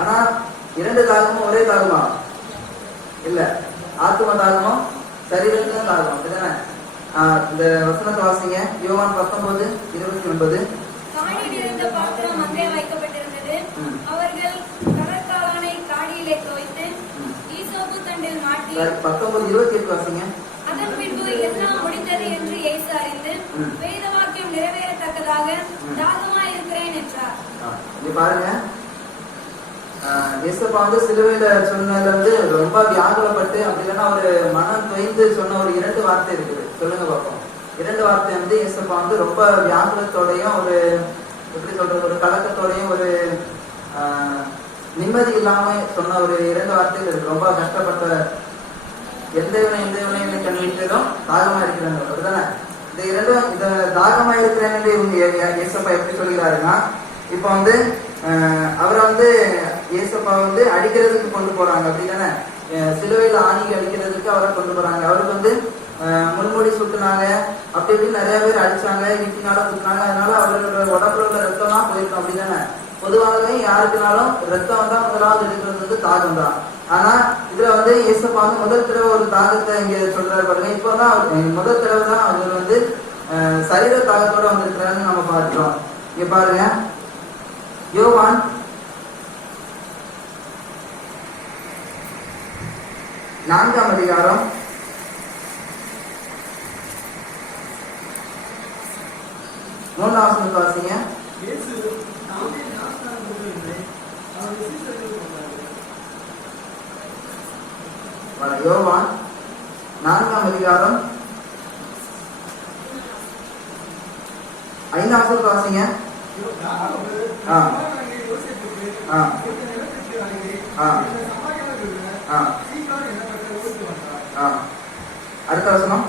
ஆனா 2 தாகமும் ஒரே தாகமா இல்ல. ஆத்ம தாகமும் சரீரத்துக்கும் தாகம் அப்படிதானே? இந்த வசனத்தை வாசிங்க. யோவான் 19:29. காடியில் இருந்த பாத்திரம் அங்கே வைக்கப்பட்டிருந்தது. அவர்கள் கடற்காளானை காடியிலே தோய்த்து ஈசோப்பு தண்டில் மாட்டி 19:28 வாசிங்க. அதன் பின்பு எல்லாம் முடிந்தது என்று இயேசு அறிந்து வேத வாக்கியம் நிறைவேறத்தக்கதாக தாகமாய் இருக்கிறேன் என்றார். இங்க பாருங்க, இயேசப்பா வந்து சிலுவையில சொன்னதுல வந்து ரொம்ப வியாகுலப்பட்டு அப்படி இல்லைன்னா ஒரு மனம் தொய்ந்து சொன்ன ஒரு 2 வார்த்தை இருக்குது. சொல்லுங்க பார்ப்போம். 2 வார்த்தை வந்து இயேசப்பா வந்து ரொம்ப வியாகுலத்தோடையும் ஒரு எப்படி சொல்றது, ஒரு கலக்கத்தோடையும் ஒரு நிம்மதி இல்லாம சொன்ன ஒரு 2 வார்த்தைகள் இருக்கு. ரொம்ப கஷ்டப்பட்ட எந்த இவனையும் கண்ணிட்டதும் தாகமா இருக்கிறாங்க அப்படிதானே? இந்த தாகமா இருக்கிறேன்னு இவங்க இயேசப்பா எப்படி சொல்கிறாருன்னா, இப்ப வந்து அவரை வந்து இயேசப்பா வந்து அடிக்கிறதுக்கு கொண்டு போறாங்க அப்படிதானே? சிலுவையில ஆணிக்கு அடிக்கிறதுக்கு அவரை கொண்டு போறாங்க. அவருக்கு வந்து முன்மொழி சுட்டுனாங்க, அப்படி இப்படி நிறைய பேர் அடிச்சாங்க, வீட்டினால சுட்டினாங்க. அதனால அவர்களோட உடம்புல உள்ள ரத்தம்லாம் போயிருக்கும் அப்படிதானே? பொதுவாகவே யாருக்குனாலும் ரத்தம் தான் முதலாவது எடுக்கிறது வந்து தாகம் தான். ஆனா இதுல வந்து இயேசப்பா வந்து முதல் தடவை ஒரு தாகத்தை இங்க சொல்றாரு பாருங்க. இப்போதான் முதல் தடவை தான் அவர் வந்து சரீர தாகத்தோட வந்திருக்கிறாருன்னு நம்ம பார்க்கிறோம். இங்க பாருங்க, யோவான் 4ஆம் அதிகாரம் 3ஆம் வசனத்தை வாசிங்க. யோவான் 4ஆம் அதிகாரம் 5ஆம் வசனத்தை வாசிங்க. அடுத்த வசனம்.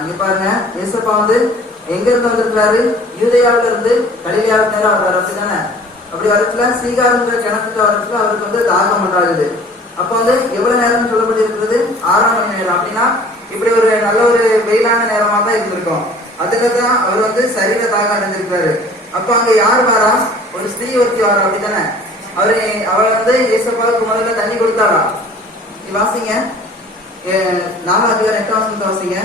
இங்க பாருங்க, இயேசப்பா வந்து எங்க இருந்து வந்திருக்கிறாரு? யூதேயாவில இருந்து கலிலேயாவுக்கு நேரம் வர்றாரு அப்படிதானே? அப்படி வரத்துல சீகாரங்கிற கிணத்துக்கு வரத்துல அவருக்கு வந்து தாகம் உண்டாகுது. அப்ப வந்து எவ்வளவு நேரம் சொல்லப்பட்டிருக்கிறது? 6ஆம் மணி நேரம். அப்படின்னா இப்படி ஒரு நல்ல ஒரு வெயிலான நேரமா தான் இருந்திருக்கும். அதுலதான் அவர் வந்து சரீர தாகம் அடைஞ்சிருக்காரு. அப்ப அங்க யார் வாரா? ஒரு ஸ்திரீ ஒருத்தி வாரா அப்படித்தானே? அவள் வந்து இயேசப்பாவுக்கு முதல்ல தண்ணி கொடுத்தாரா? வாசிங்க, 4ஆம் அதிகாரம் 8ஆம் வசனத்தை வாசிங்க.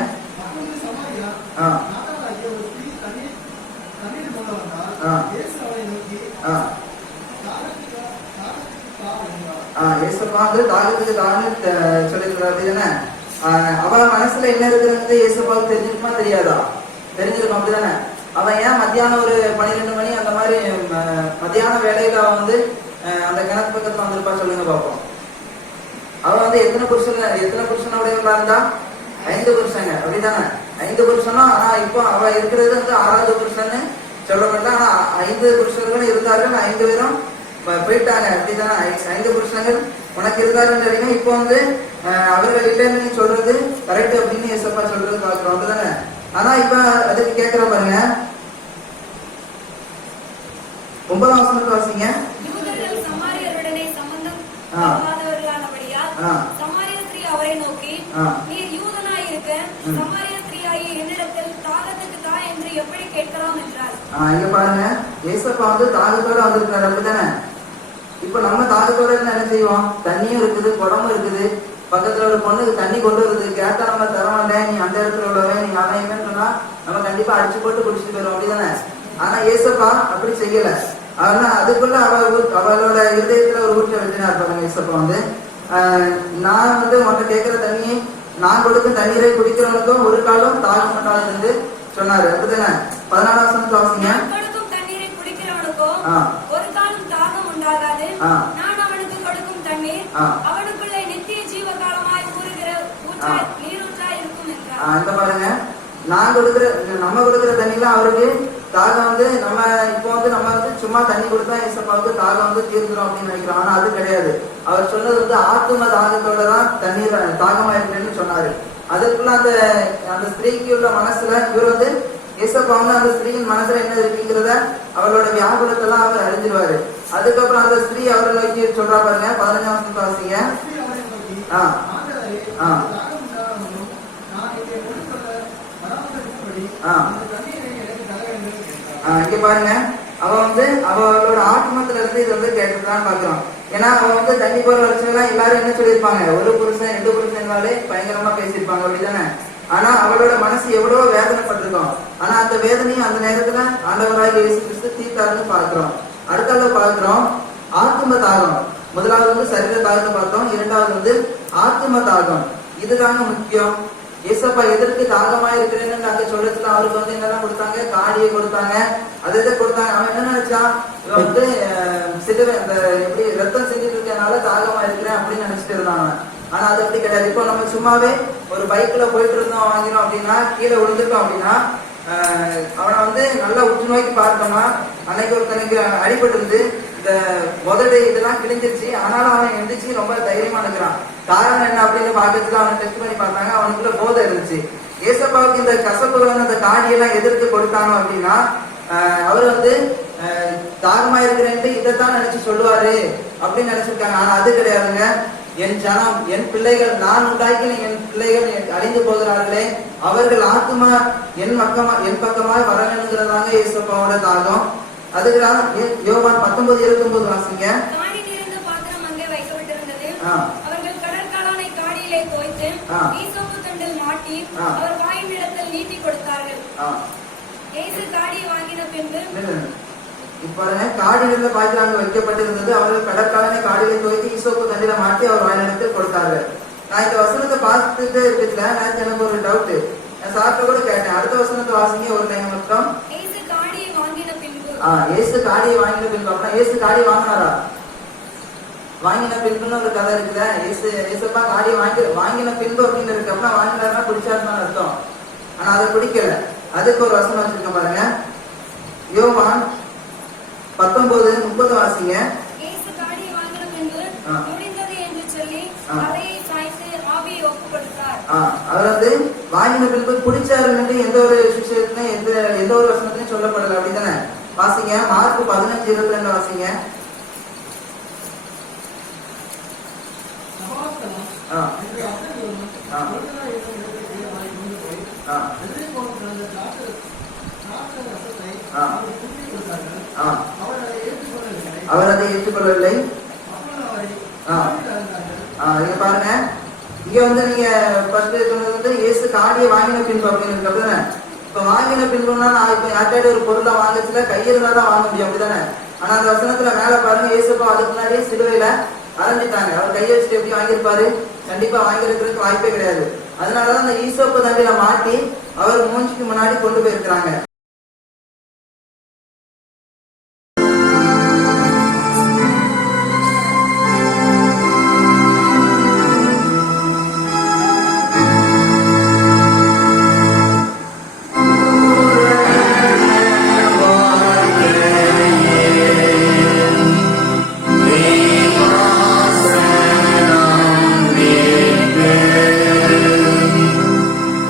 இயேசப்பா வந்து தாகத்துக்கு தாகம்னு சொல்லிருக்கிறார் அப்படிதானே? அவன் மனசுல என்ன இருக்குறது இயேசப்பாவுக்கு தெரிஞ்சிருக்குமா தெரியாதா? தெரிஞ்சிருக்கும் அப்படிதானே? அவன் ஏன் மத்தியானம் ஒரு 12 மணி அந்த மாதிரி மத்தியான வேலையில அவன் வந்து அந்த கிணத்து பக்கத்துல வந்திருப்பா? சொல்லுங்க பார்ப்போம். அவன் வந்து எத்தனை புருஷனுடையவங்களா இருந்தா? 5 புருஷங்க அப்படிதானே? 5 புருஷனும். ஆனா இப்போ அவ இருக்கிறது வந்து 6வது புருஷன்னு சொல்லப்பட்ட. ஆனா 5 புருஷர்கள் இருந்தார்கள், 5 பேரும் போயிட்டாங்க அப்படிதானே? 5 புருஷங்கள் உனக்கு இருந்தாருன்னு இப்போ வந்து அவர்கள் இல்லைன்னு சொல்றது கரெக்ட் அப்படின்னு இயேசப்பா சொல்றது பாக்குறோம் அப்படிதானே? ஆனா இப்ப அதுக்கு கேட்கிற பாருங்க, 9ஆம் வசனத்தை வாசிங்க. யூதர்கள் சமாரியருடனே சம்பந்தம் ஆகாதவர்களானபடியால் சமாரிய ஸ்திரீ அவரை நோக்கி, நீர் யூதனாய் இருக்க சமாரிய ஸ்திரீயாகிய என்னிடத்தில் தாகத்துக்கு தா என்று எப்படி கேட்கலாம் என்றார். இங்க பாருங்க, இயேசப்பா வந்து தாகத்தோட வந்திருக்காரு அப்படித்தானே? இப்ப நம்ம தாகத்தோட என்ன செய்வோம்? தண்ணியும் இருக்குது, குடமும் இருக்குது, பக்கத்துல ஒரு பொண்ணுக்கு தண்ணி கொண்டு வருது, கேட்டா நம்ம தர மாட்டேன், நீ அந்த இடத்துல உள்ளவன், நீ அதான் என்னன்னு சொன்னா நம்ம கண்டிப்பா அடிச்சு போட்டு குடிச்சிட்டு போயிடும் அப்படிதானே? ஆனா இயேசப்பா அப்படி செய்யல. ஆனா அதுக்குள்ள அவளோட இருதயத்துல ஒரு ஊற்ற வெட்டினா இருப்பாங்க. இயேசப்பா வந்து நான் வந்து உன்கிட்ட கேட்கிற தண்ணியை, நான் கொடுக்கும் தண்ணீரை குடிக்கிறவனுக்கும் ஒரு காலம் தாகம் பண்ணாது என்று சொன்னாரு அப்படிதானே? 14ஆம் வசனத்தை வாசிங்க. கொடுக்கும் தண்ணீரை குடிக்கிறவனுக்கோ ஒரு காலம் தாகம் உண்டாகாது. நான் அவனுக்கு கொடுக்கும் தண்ணீர் அவனுக்குள்ளே நித்திய ஜீவ காலமாய் ஊறுகிற நீரூற்றாய் இருக்கும் என்றார். இந்த பாருங்க, நம்ம கொடுக்கிற தண்ணிலாம் அவருக்கு தாகம் வந்து நம்ம இப்போ வந்து நம்ம வந்து சும்மா தண்ணி கொடுத்தா ஏசப்பாவுக்கு தாகம் வந்து தீர்ந்துடும் அப்படின்னு நினைக்கிறோம். ஆனா அது கிடையாது. அவர் சொன்னது வந்து ஆத்தும தாகத்தோட தான் தண்ணீர் தாகமா இருக்கிறேன்னு சொன்னாரு. அதுக்குள்ள அந்த அந்த ஸ்திரீக்கு உள்ள மனசுல இவர் வந்து ஏசப்பா வந்து அந்த ஸ்திரீயின் மனசுல என்ன இருக்குங்கிறத அவளோட வியாகுலத்தெல்லாம் அவர் அறிஞ்சிருவாரு. அதுக்கப்புறம் அந்த ஸ்திரீ அவரை நோக்கி சொல்றா பாருங்க, 15ஆம் வசனத்தை வாசிங்க. இங்க பாருங்க, அவளோட ஆத்மத்துல இருந்து இது வந்து கேட்டுதான் பாக்குறோம். ஏன்னா அவ வந்து தண்ணி போற வருஷம் எல்லாரும் என்ன சொல்லியிருப்பாங்க, ஒரு புருஷன் 2 புருஷன்னாலே பயங்கரமா பேசியிருப்பாங்க, அப்படிதானே? ஆனா அவளோட மனசு எவ்வளவு வேதனைப்பட்டிருக்கோம். ஆனா அந்த வேதனையும் அந்த நேரத்துல ஆண்டவராகிய இயேசு கிறிஸ்து தீர்த்தாருன்னு பார்க்கிறோம். அடுத்தது பார்க்கிறோம் ஆத்ம தாகம். முதலாவது வந்து சரீர தாகத்தை பார்த்தோம், இரண்டாவது வந்து ஆத்ம தாகம். இதுதாங்க முக்கியம். ஏசப்பா எதற்கு தாகமா இருக்கிறேன்னு அங்க சொல்லத்துல அவருக்கு வந்து என்னெல்லாம் கொடுத்தாங்க, காடியை கொடுத்தாங்க, அதை கொடுத்தாங்க. அவன் என்ன நினைச்சான், இவன் வந்து சிலுவை அந்த எப்படி ரத்தம் செஞ்சுட்டு இருக்கனால தாகமா இருக்கிறேன் அப்படின்னு நினைச்சிட்டு இருந்தான். ஆனா அது அப்படி கிடையாது. இப்போ நம்ம சும்மாவே ஒரு பைக்ல போயிட்டு இருந்தோம் வாங்கினோம் அப்படின்னா, கீழே விழுந்துட்டோம் அப்படின்னா அவனை வந்து நல்லா உற்று நோக்கி பார்த்தோம்னா, அன்னைக்கு ஒருத்தனுக்கு அடிபட்டு இருந்து இந்த முதல் இதெல்லாம் கிழிஞ்சிருச்சு, ஆனாலும் அவன் எந்திரிச்சு ரொம்ப தைரியமா இருக்கிறான். காரணம் என்ன அப்படின்னு பார்க்கறதுக்கு அவனை டெஸ்ட் பண்ணி பார்த்தாங்க, அவனுக்குள்ள போதை இருந்துச்சு. ஏசப்பாவுக்கு இந்த கசப்புகள் அந்த காடியெல்லாம் எதிர்த்து கொடுத்தாங்க அப்படின்னா அவர் வந்து தாகமா இருக்கிறேன்ட்டு இதைத்தான் நினைச்சு சொல்லுவாரு அப்படின்னு நினைச்சிருக்காங்க. ஆனா அது கிடையாதுங்க. என் ஜனம், என் பிள்ளைகள், நான் உண்டாக்கின என் பிள்ளைகள் அழிந்து போகிறார்களே, அவர்கள் ஆத்துமா என் பக்கமாய் வர வேணுங்கிறதாங்க ஏசப்பாவோட தாகம். அதுக்குதான் யோவான் 19:29 வாசிங்க. காடி நிறைந்த பாத்திரம் அங்கே வைக்கப்பட்டிருந்தது. அவர்கள் கடற்காளானை காடியிலே தோய்த்து ஈசோப்பு தண்டில் மாட்டி அவர் வாயின் இடத்தில் நீட்டி கொடுத்தார்கள். இயேசு காடியை வாங்கின பின்பு இப்ப காடி இருந்த பாத்திரம் அங்க வைக்கப்பட்டிருந்தது. அவர்கள் கடற்காலனை காடியிலே தோய்த்து ஈசோப்பு தண்டில மாட்டி அவர் வாயின் இடத்தில் கொடுத்தார்கள். நான் இந்த வசனத்தை பார்த்துட்டு இருக்கிறதுல எனக்கு ஒரு டவுட். நான் சார்ட்ட கூட கேட்டேன். அடுத்த வசனத்தை வாசிங்க ஒரு டைம் மட்டும். இயேசு காடியை வாங்கின பின்பு. இயேசு காடியை வாங்கின பின்பு. அப்படின்னா இயேசு காடியை வாங்கினாரா? வாங்கின பின்புன்னு ஒரு கதை இருக்குல்ல. ஏசப்பா காடியை வாங்கின பின்பு அப்படின்னு இருக்கு. அப்படின்னா வாங்கினாருன்னா குடிச்சாருன்னு அர்த்தம். ஆனா அதை குடிக்கல. அதுக்கு ஒரு வசனம் வச்சிருக்க பாருங்க. யோவான் 19:30 வாசிங்க. இயேசு காடியை வாங்கின பின்பு முடிந்தது என்று சொல்லி தலையை சாய்த்து ஆவியை ஒப்புக் கொடுத்தார். அவர் வந்து வாங்கின பின்பு குடிச்சாருன்னு எந்த ஒரு சுவிசேஷத்துலயும் எந்த ஒரு வசனத்திலையும் சொல்லப்படல, அப்படிதானே? வாசிங்க மார்க் 15:22 வாசிங்க. அவர் அதை ஏற்றுக்கொள்ளவில்லை. இங்க பாருங்க, இங்க வந்து நீங்க ஃபர்ஸ்ட் சொன்னது வந்து இயேசு காடியை வாங்கின பின்பு அப்படின்னு இருக்கு, அப்படிதானே? இப்ப வாங்கின பின்புனா நான் இப்ப யார்கிட்ட ஒரு பொருளா வாங்கச்சுல கையிருந்தா தான் வாங்க முடியும், அப்படிதானே? ஆனா அந்த வசனத்துல மேல பாருங்க, இயேசுப்பா அதுக்கு முன்னாடியே சிலுவையில அரைஞ்சிட்டாங்க. அவர் கையை வச்சுட்டு எப்படி வாங்கியிருப்பாரு? கண்டிப்பா வாங்கியிருக்கிறதுக்கு வாய்ப்பே கிடையாது. அதனாலதான் அந்த ஈசோப்பு தண்டில மாட்டி அவர் மூஞ்சிக்கு முன்னாடி கொண்டு போயிருக்கிறாங்க.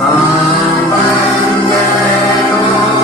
Bam, bam, bam,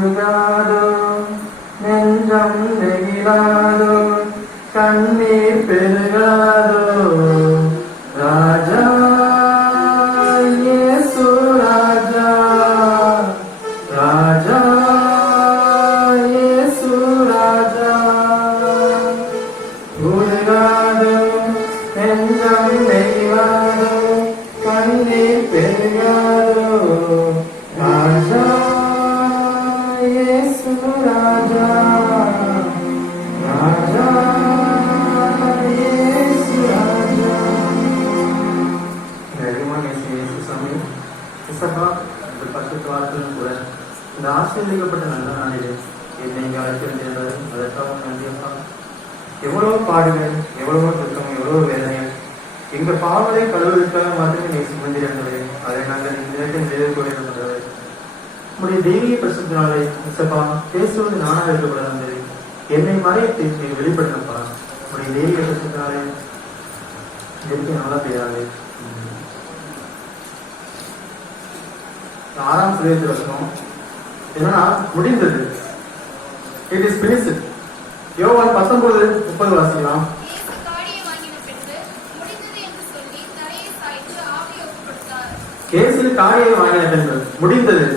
உருகாதோ நெஞ்சம் நெகிழாதோ கண்ணீர் பெருகாதோ ராஜா இயேசு ராஜா ராஜா இயேசு ராஜா உருகாதோ நெஞ்சம் நெகிழாதோ கண்ணீர் பெருகாதோ ராஜா இயேசு ராஜா ராஜா இயேசு ராஜா. ரகுமான் இயேசு சாமி இசப்பா இந்த 10 வாரத்திலும் கூட இந்த ஆசீர்வதிக்கப்பட்ட நல்ல நாளிலே என்னை இங்கே அழைத்திருந்தீர்கள். அதற்காக நன்றியப்பா. எவ்வளவு பாடுகள், எவ்வளவோ துக்கம், எவ்வளவு வேதனைகள் எங்க பாவலை கழுவுவதற்காக மாத்திரமே நீ சுமந்திருந்தது. அதை நாங்கள் இந்த நேரத்தில் செய்து கொண்டிருந்தது. உங்களுடைய தெய்வீக பிரசத்தினாலே இசப்பா பேசுவது நானாக இருக்கக்கூடாது. என்னை மறைத்து நீ வெளிப்படுத்தப்பா. உங்களுடைய தெய்வீக பிரசத்தினாலே எடுத்து நல்லா செய்யாது. 6ஆம் சதவீதத்தில் வசனம் என்னன்னா முடிந்தது. It is finished. யோவான் 19:30 வாசிக்கலாம். இயேசு காடியை வாங்கின பின்பு முடிந்தது என்று சொல்லி தலையை சாய்த்து ஆவியை ஒப்புக் கொடுத்தார். இயேசு காடியை வாங்கின பின்பு முடிந்தது.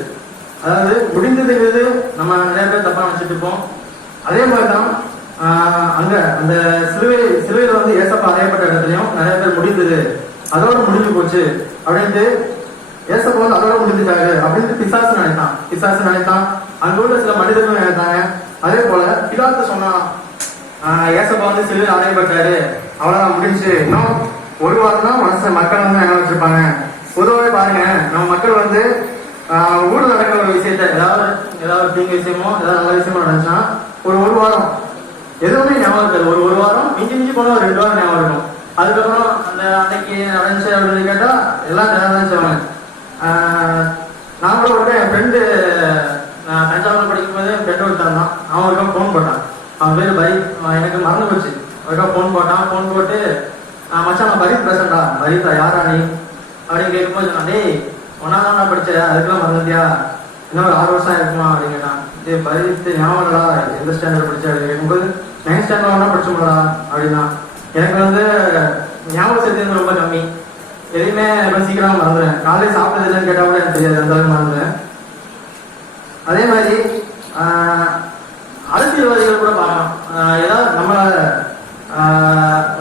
அதாவது முடிந்ததுங்கிறது நம்ம நிறைய பேர் தப்பா நினைச்சிட்டு இருப்போம். அதே மாதிரிதான் அங்க அந்த சிலுவையில வந்து ஏசப்பா அறையப்பட்ட இடத்துலயும் நிறைய பேர் முடிந்தது, அதோட முடிஞ்சு போச்சு அப்படின்ட்டு ஏசப்பா வந்து அதோட முடிஞ்சுட்டாரு அப்படின்ட்டு பிசாசு நினைத்தான். அங்க உள்ள சில மனிதர்கள் நினைத்தாங்க. அதே போல பிலாத்து சொன்னான், ஏசப்பா வந்து சிலுவையில் அறையப்பட்டாரு, அவ்வளவுதான் முடிஞ்சு, இன்னும் ஒரு வாரம் தான் மக்கள் வந்து என்ன வச்சிருப்பாங்க. பொதுவாகவே பாருங்க, நம்ம மக்கள் வந்து ஊர்ல நடக்கிற ஒரு விஷயத்த ஏதாவது தீங்கு விஷயமோ ஏதாவது நல்ல விஷயமோ நடந்துச்சுன்னா ஒரு வாரம் எதுவுமே ஞாபகம் இருக்காது. ஒரு வாரம் மிஞ்சி போனா ஒரு 2 வாரம் ஞாபகம் இருக்கும். அதுக்கப்புறம் அந்த அன்னைக்கு நடந்துச்சு அப்படின்னு கேட்டா எல்லாம் நடந்துச்சுவாங்க. நான் கூட ஒரு என் ஃப்ரெண்டு தஞ்சாவூர் படிக்கும் போது என் ஃப்ரெண்டு ஒருத்தான் தான். அவன் ஒருக்கா ஃபோன் போட்டான். அவன் பேர் பரீத். எனக்கு மறந்து போச்சு. ஒருக்கா ஃபோன் போட்டான். ஃபோன் போட்டு மச்சான் நான் பரீத் பேசுறேன்டா. பரீத்தா யாரா நீ அப்படின்னு கேட்கும்போது சொன்னான், டேய் ஒன்னாதான் படிச்ச, அதுக்கெல்லாம் மறந்துட்டியா, இன்னும் ஒரு 6 வருஷம் இருக்குமா அப்படின்னு கேட்டான். பரீத் ஞாபகம்டா, எந்த ஸ்டாண்டர்ட் படிச்ச அப்படின்னு கேட்கும்போது 9th ஸ்டாண்டர்ட் ஒன்னா படிச்சோம்டா அப்படின்னா. எனக்கு வந்து ஞாபகம் சக்தி ரொம்ப கம்மி. எதையுமே ரொம்ப சீக்கிரமா மறந்துடுறேன். காலையில் சாப்பிட்டது இல்லைன்னு கேட்டா கூட எனக்கு தெரியாது, அந்த அளவுக்கு மறந்துடுறேன். அதே மாதிரி அரசியல்வாதிகள் கூட பார்க்கலாம். ஏதாவது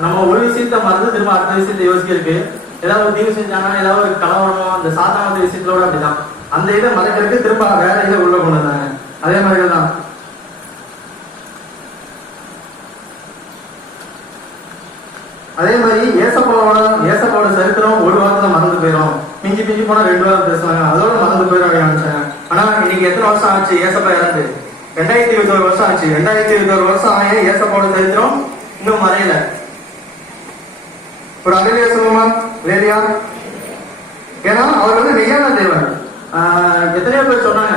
நம்ம ஒரு விஷயத்த மறந்து திரும்ப அடுத்த விஷயத்த யோசிக்கிறதுக்கு ஏதாவது ஒரு தீவு செஞ்சாங்கன்னா ஏதாவது ஒரு கலவரமோ அந்த சாதாரண விஷயத்தோட அப்படிதான் அந்த இதை மறைக்கிறதுக்கு திரும்ப வேற இதை உள்ள கொண்டு வந்தாங்க. அதே மாதிரிதான் அதே மாதிரி ஏசப்பாவோட சரித்திரம் ஒரு வாரத்துல மறந்து போயிடும். மிஞ்சி போனா 2 வாரம் பேசுவாங்க, அதோட மறந்து போயிடும் அப்படின்னு நினைச்சாங்க. ஆனா இன்னைக்கு எத்தனை வருஷம் ஆச்சு ஏசப்பா இறந்து? 2021 வருஷம் ஆச்சு. 2021 வருஷம் ஆகிய ஏசப்பாவோட சரித்திரம் இன்னும் மறையல. ஒரு அகலியா சொல்லுமா வேலையா? ஏன்னா அவர் வந்து மெய்யான தேவன். எத்தனையோ பேர் சொன்னாங்க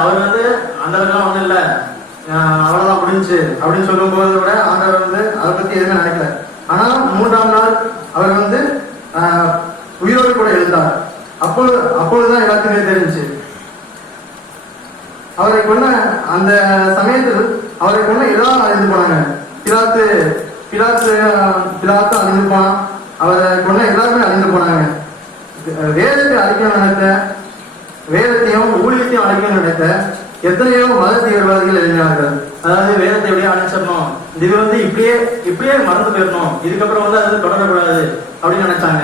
அவர் வந்து அந்த அளவுக்கு ஒண்ணும் இல்ல, அவ்வளவுதான் முடிஞ்சு அப்படின்னு சொல்லும் போது கூட ஆண்டவர் வந்து அதை பத்தி எதுவுமே நினைக்கல. ஆனா 3ஆம் நாள் அவர் வந்து உயிரோடு கூட எழுந்தார். அப்பொழுதுதான் எல்லாத்துக்குமே தெரிஞ்சு அவரை கொண்ட அந்த சமயத்தில் அவரை கொண்ட எல்லாரும் அழிந்து போனாங்க. பிலாத்து அழிந்து போனான். அவரை கொண்ட எல்லாருமே அழிந்து போனாங்க. வேதத்தை அழிக்க நினைத்த, வேதத்தையும் ஊழியத்தையும் அழிக்க நினைத்த எத்தனையோ மத தீவிரவாதிகள் எழுதினார்கள். அதாவது வேதத்தை எப்படியே அழிச்சிடணும், இது வந்து இப்படியே மறந்து போயிடணும், இதுக்கப்புறம் வந்து அது தொடரக்கூடாது அப்படின்னு நினைச்சாங்க.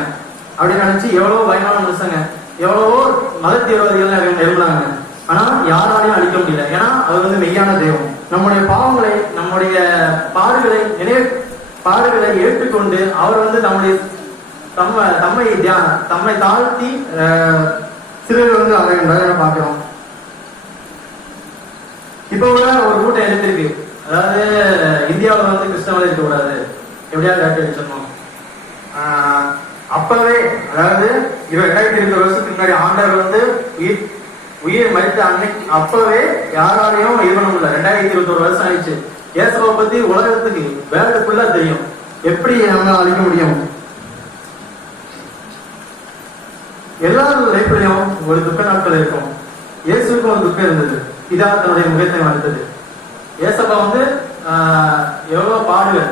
அப்படி நினைச்சு எவ்வளவோ பயமான மனுஷங்க, எவ்வளவோ மத தீவிரவாதிகள் எழுதினாங்க. ஆனா யாராலையும் அழிக்க முடியல. ஏன்னா அவர் வந்து மெய்யான தெய்வம். நம்முடைய பாவங்களை, நம்முடைய பாடுகளை ஏற்றுக்கொண்டு அவர் வந்து தம்மை தாழ்த்தி சிறுவர் வந்து அறைகின்றார் பார்க்கிறோம். இப்ப கூட ஒரு கூட்டம் எடுத்திருக்கு. அதாவது இந்தியாவில் வந்து கிறிஸ்தவர்கள் இருக்கக்கூடாது, எப்படியாவது காட்டி அடிச்சிடணும். அப்பவே அதாவது 2020 வருஷத்துக்கு முன்னாடி ஆண்டவர் வந்து உயிர் மறித்த அன்னைக்கு அப்பவே யாராலையும் இது பண்ண முடியல. 2021 வருஷம் ஆயிடுச்சு. இயேசுவை பத்தி உலகத்துக்கு வேர்ல்டு ஃபுல்லா தெரியும். எப்படி நம்ம அழிக்க முடியும்? எல்லாரும் லைஃப்லயும் ஒரு துக்க நாட்கள் இருக்கும். இயேசுக்கும் ஒரு துக்கம் இருந்தது. பிதா தன்னுடைய முகத்தை மறைத்தது. ஏசப்பா வந்து எவ்வளவு பாடுகள்,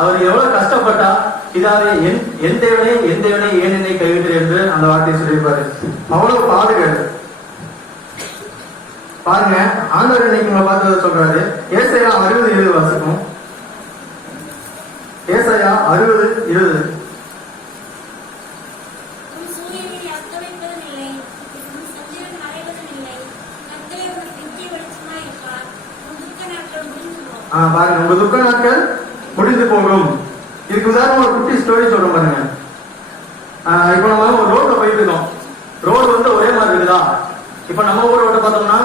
அவர் எவ்வளவு கஷ்டப்பட்டா பிதாவே என் தேவனே ஏன் என்னை கைவிட்டு என்று அந்த வார்த்தையை சொல்லியிருப்பாரு. அவ்வளவு பாடுகள் பாருங்க. ஆண்டவர் இன்னைக்கு உங்களை பார்த்து சொல்றாரு. ஏசாயா 60:20 வாசிக்கும். ஏசாயா 60:20. பாருங்க, உங்க துக்க நாட்கள் முடிந்து போகும். இதுக்கு உதாரணம் ஒரு குட்டி ஸ்டோரி சொல்றோம் பாருங்க. இப்ப நம்ம ஒரு ரோட்ல போயிட்டு இருக்கோம். ரோடு வந்து ஒரே மாதிரி இருக்குதா? இப்ப நம்ம ஊர் ரோட்டை பார்த்தோம்னா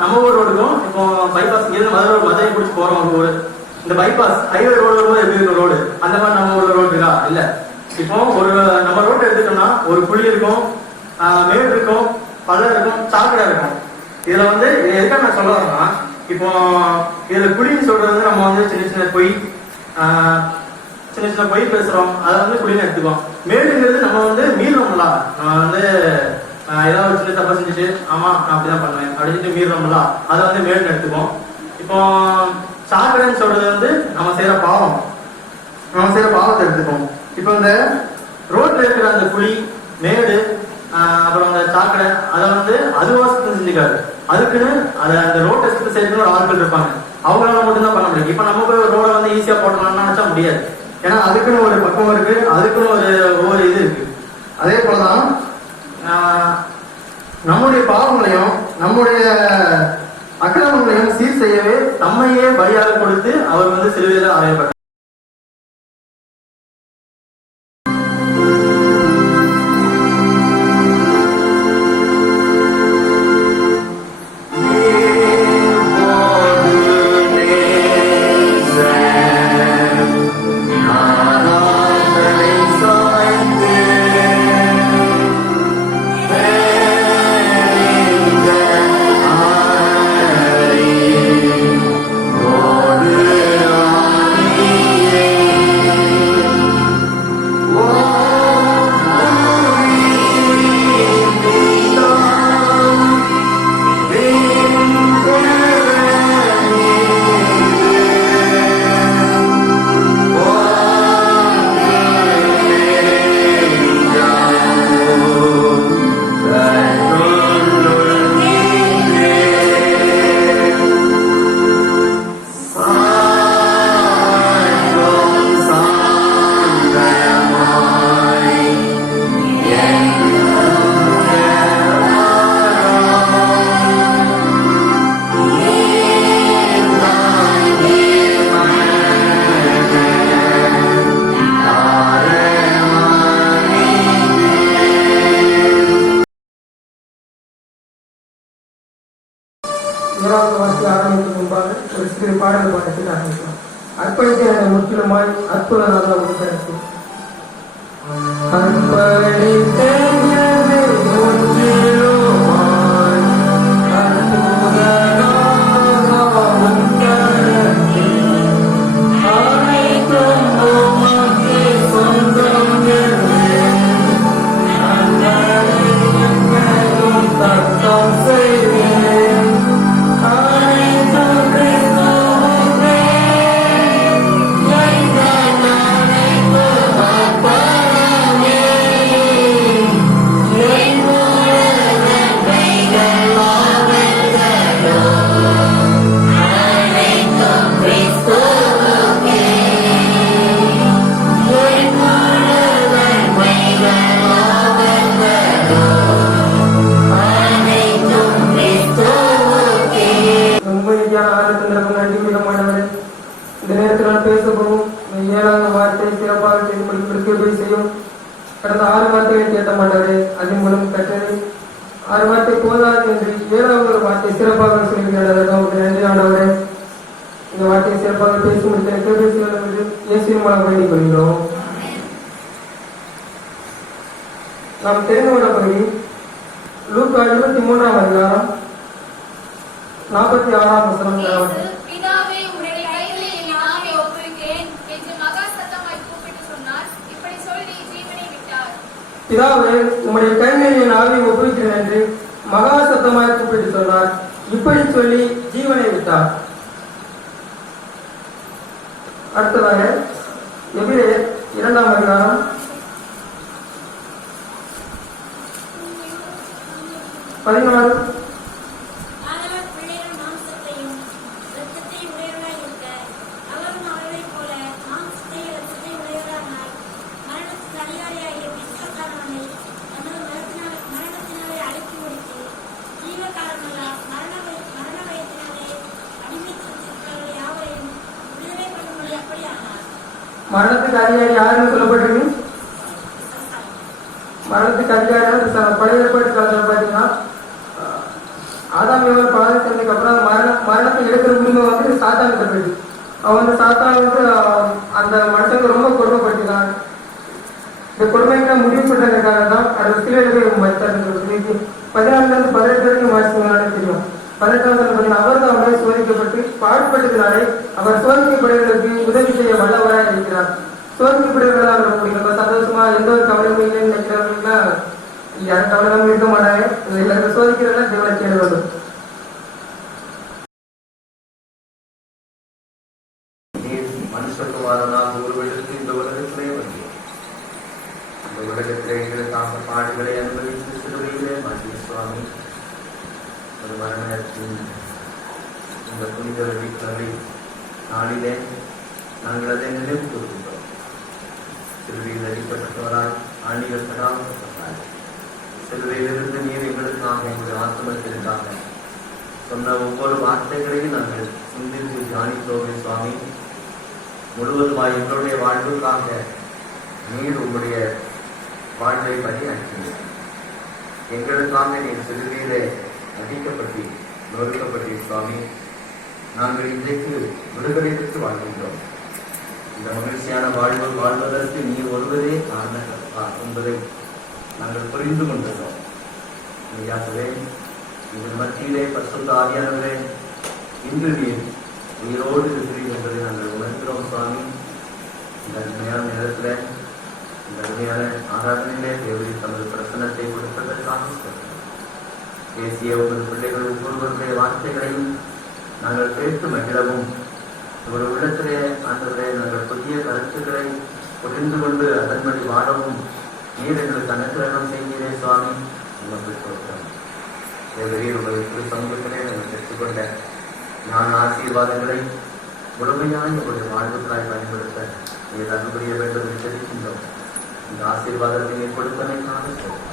நம்ம ஊர் ரோடுக்கும் இப்போ பைபாஸ் இங்கிருந்து மதுரை பிடிச்சி போறோம் ஒரு ஊர். இந்த பைபாஸ் ஹைவே ரோடு வரும்போது எப்படி இருக்கும் ரோடு? அந்த மாதிரி நம்ம ஊர் ரோடு இருக்கா? இல்ல. இப்போ ஒரு நம்ம ரோட்டை எடுத்துட்டோம்னா ஒரு குழி இருக்கும், மேடு இருக்கும், பள்ளம் இருக்கும், சாக்கடை இருக்கும். இதுல வந்து எதுக்காக நான் சொல்ல வரேன்னா, இப்போ இதுல குழின்னு சொல்றது வந்து நம்ம வந்து சின்ன சின்ன பொய் பேசுறோம், அதை வந்து குழின்னு எடுத்துக்கோம். மேடுங்கிறது நம்ம வந்து மீறோம்ல, நம்ம வந்து ஏதாவது சின்ன தப்பா செஞ்சுட்டு ஆமா நான் அப்படிதான் பண்ணுவேன் அப்படின்னு மீறோம்ல, அதை வந்து மேடுன்னு எடுத்துக்கோம். இப்போ சாக்கடைன்னு சொல்றது வந்து நம்ம செய்யற பாவத்தை எடுத்துக்கோம். இப்போ இந்த ரோட்ல இருக்கிற அந்த குழி, மேடு, அப்புறம் அந்த சாக்கடை, அதை வந்து அதுவா சுத்தம் செஞ்சுக்காது. அதுக்குன்னு அதை அந்த ரோட்டை சுத்தம் செய்யறதுன்னு ஒரு ஆட்கள் இருப்பாங்க. அவங்களால மட்டும்தான் பண்ண முடியும். இப்ப நம்ம போய் ஒரு ரோடை வந்து ஈஸியா போட்டலாம்னு நினைச்சா முடியாது. ஏன்னா அதுக்குன்னு ஒரு பக்கம் இருக்கு, அதுக்குன்னு ஒவ்வொரு இது இருக்கு. அதே போலதான் நம்முடைய பாவங்களையும் நம்முடைய அக்கிரமங்களையும் சீர் செய்யவே நம்மையே பலியாக கொடுத்து அவர் வந்து சிலுவையில அறையப்பட்டார். ஒரு சிறு பாடல் பாடத்தில் ஆரம்பிக்கலாம். அர்ப்பணித்த முற்றிலுமாய் அற்புதமாக உங்களுக்கு அர்ப்பணித்த இந்த நேரத்தில் நான் பேசப்போகும் 7வது வார்த்தை சிறப்பாக செய்யும். கடந்த 6 வார்த்தைகளை கேட்ட மாட்டாரு, அதன் மூலம் கற்றது 6 வார்த்தை போதாது என்று 7வது ஒரு வார்த்தை சிறப்பாக சொல்கிறார். உங்களுக்கு நன்றி ஆண்டவரே. இந்த வார்த்தையை சிறப்பாக பேசி முடித்த இயேசுவின் மூலம் வேண்டிக் கொள்கிறோம். நாம் தெரிந்து கொண்ட பகுதி லூக்கா 23ஆம் அதிகாரம் 46ஆம் வசனம். பிதாவே, உம்முடைய கைகளில் என் ஆவியை ஒப்புவிக்கிறேன் என்று மகா சத்தமாய் கூப்பிட்டு சொன்னார். இப்படி சொல்லி ஜீவனை விட்டார். அடுத்ததாக எபிரேயர் 2ஆம் அதிகாரம் 16. ஆதலால் பிள்ளைகள் மாம்சத்தையும் இரத்தத்தையும் உடையவர்களாய் இருக்க, அவரும் அவர்களைப் போல மாம்சத்தையும் இரத்தத்தையும் உடையவரானால், மரணத்துக்கு அதிகாரியாகிய பிசாசானவனை தமது மரணத்தினாலே அழித்து முடித்து, ஜீவகாலமெல்லாம் மரண பயத்தினாலே அடிமைத்திருக்கிறவர்கள் யாவரையும் விடுதலை பண்ணும்படி அப்படியானார். மரணத்துக்கு அதிகாரி யாருன்னு சொல்லப்பட்டிருக்கு? மரணத்துக்கு அதிகாரியான பழைய ஏற்பாட்டு காலத்தில் பார்த்தீங்கன்னா ஆதாம் ஏவாள் பாவம் செஞ்சதுக்கு அப்புறம் அந்த மரணத்தை எடுக்கிற உரிமை வந்து சாத்தானுக்கு போயிடுது. அவன் வந்து சாத்தான் வந்து அந்த மனுஷங்க ரொம்ப கொடுமைப்படுத்தினான். இந்த கொடுமைக்கு முடிவு பண்றதுக்காக தான் அது சிலுவையில போய் மதித்தாரு. 14 வரைக்கும் வாசிக்கணும்னு தெரியும். 18ஆம் பார்த்தீங்கன்னா அவர் தான் அவரை சோதிக்கப்பட்டு பாடுபட்டதினாலே அவர் சோதிக்கப்படுவதற்கு உதவி செய்ய வல்லவராக இருக்கிறார். சோதிக்கப்படுவதா அவர் முடியும். நம்ம சந்தோஷமா எந்த ஒரு கவலையும் இல்லைன்னு நினைக்கிறவங்கன்னா யாரும் கவலையும் இருக்க மாட்டாங்க. எல்லாருக்கும் சோதிக்கிறதா தேவனை கேள்வி வரும். மனுஷகுமாரனாக ஒருவருக்கு இந்த உலகத்திலே வந்து இந்த உலகத்திலே எங்களுக்காக பாடுகளை அனுபவித்து சிலுவையிலே மாற்றிய சுவாமி, ஒரு மரணத்தின் இந்த புனித வெள்ளிக்கிழமை நாளிலே நாங்கள் அதை நினைவு கூறுகின்றோம். சிலுவையில் அடிக்கப்பட்டவரால் ஆணிகள் கடாக்கப்பட்டார். சிலுவையிலிருந்து நீர் எங்களுக்காக எங்களுடைய ஆத்மத்திற்காக சொன்ன ஒவ்வொரு வார்த்தைகளையும் நாங்கள் சிந்தித்து தியானித்தோமே சுவாமி. முழுவதுமாய் எங்களுடைய வாழ்வுக்காக நீர் உங்களுடைய வாழ்வை பணியாற்றினீர். எங்களுக்காக நீர் சிலுவையிலே அடிக்கப்பட்டு நொறுக்கப்பட்டு சுவாமி, நாங்கள் இன்றைக்கு விடுதலை பெற்று வாழ்கின்றோம். இந்த மகிழ்ச்சியான வாழ்வு வாழ்வதற்கு நீர் ஒருவரே காரணம் என்பதை நாங்கள் புரிந்து கொண்டுள்ளோம். நீயாகவே உங்கள் மத்தியிலே பரிசுத்த ஆவியானவரே இன்று நீர் உயிரோடு இருக்கிறீர் என்பதை நாங்கள் உணர்கிறோம் சுவாமி. இந்த அருமையான நேரத்தில் இந்த அருமையான ஆராதனையிலே தேவரி தமது பிரசனத்தை கொடுப்பதற்காக தேசிய ஒவ்வொரு பிள்ளைகள் ஒவ்வொருவருடைய வார்த்தைகளையும் நாங்கள் கேட்டு மகிழவும், ஒரு உள்ளத்திலே ஆண்டவரே நாங்கள் புதிய கருத்துக்களை புரிந்து கொண்டு அதன்படி வாழவும் நீர் எங்களுக்கு அனுகிரகம் செய்கிறே சுவாமி. உமக்கு சொல்கிறோம் தேவரீர் உங்களுடைய சமூகத்திலே நாங்கள் பெற்றுக்கொண்ட ஞான ஆசீர்வாதங்களை முழுமையாக உங்களுடைய வாழ்வுகளாய் பயன்படுத்த நீர் அனுபவிய வேண்டும் என்று தெரிவிக்கின்றோம். இந்த ஆசீர்வாதத்தை நீர் கொடுத்தமைக்காக சொல்கிறோம்.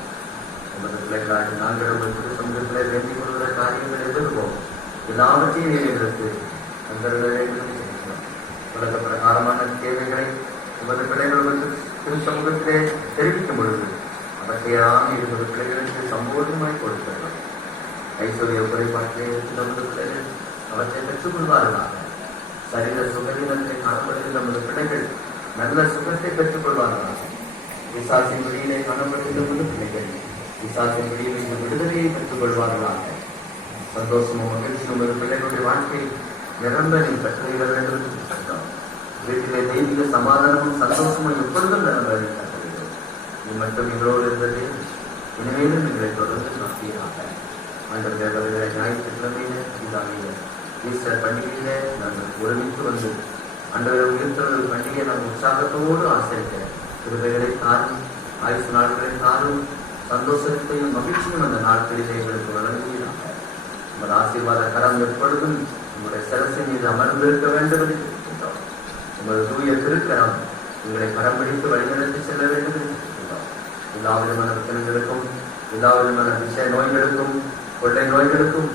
உமது பிள்ளைகளாக நாங்கள் உங்களுடைய சமூகத்திலே வேண்டிக் கொள்கிற காரியங்களை எதிர்ப்போம். எல்லாவற்றையும் நீர் எங்களுக்கு உலக பிரகாரமான தேவைகளை உமது பிள்ளைகளுக்கு திரு சமூகத்திலே தெரிவிக்கும் பொழுது அவற்றையெல்லாம் இருபது பிள்ளைகளுக்கு சம்பூர்ணமாய் கொடுக்கிறார். ஐஸ்வர்ய குறைபாட்டை நமது பிள்ளைகள் அவற்றை பெற்றுக் கொள்வார்களாக. சரீர சுகவீனத்தை காணப்படுகிற நமது பிள்ளைகள் நல்ல சுகத்தை பெற்றுக் கொள்வார்களாக. விசாசின் வழியிலே காணப்படுகிற நமது பிள்ளைகள் விசாசின் வழியில் இந்த விடுதலையை பெற்றுக் கொள்வார்களாக. சந்தோஷமும் மகிழ்ச்சியும் நமது பிள்ளைகளுடைய வாழ்க்கை நிரம்ப நீ பெற்றுவிட வேண்டும் என்று சொல்கிறோம். வீட்டிலே தெய்வீக சமாதானமும் சந்தோஷமும் எப்பொழுதும் நிரம்பி கற்றுகிறோம். நீ மட்டும் எங்களோடு இருந்தது இனிமேலும் எங்களை தொடர்ந்து நடத்தியாக. ஆண்டவரே வருகிற ஞாயிற்றுக்கிழமையில இதாகிய ஈஸ்டர் பண்டிகையிலே நாங்கள் ஒருமித்து வந்து ஆண்டவரை உயிர்த்தவர்கள் பண்டிகையை நாம் உற்சாகத்தோடு ஆசரிக்க கிருபைகளை தாரும், ஆயுசு நாட்களை தாரும், சந்தோஷத்தையும் மகிழ்ச்சியும் அந்த நாட்களிலே எங்களுக்கு வழங்குவீராக. உங்கள் ஆசீர்வாத கரம் எப்பொழுதும் உங்களுடைய சிரசின் மீது அமர்ந்திருக்க வேண்டும் என்று இருக்கின்றோம். உங்கள் தூய திருக்கரம் உங்களை கரம் பிடித்து வழிநடத்தி செல்ல வேண்டும் என்று இருக்கின்றோம். எல்லா விதமான பிரச்சனைகளுக்கும் எல்லா விதமான விஷய நோய்களுக்கும் கொள்ளை நோய்களுக்கும்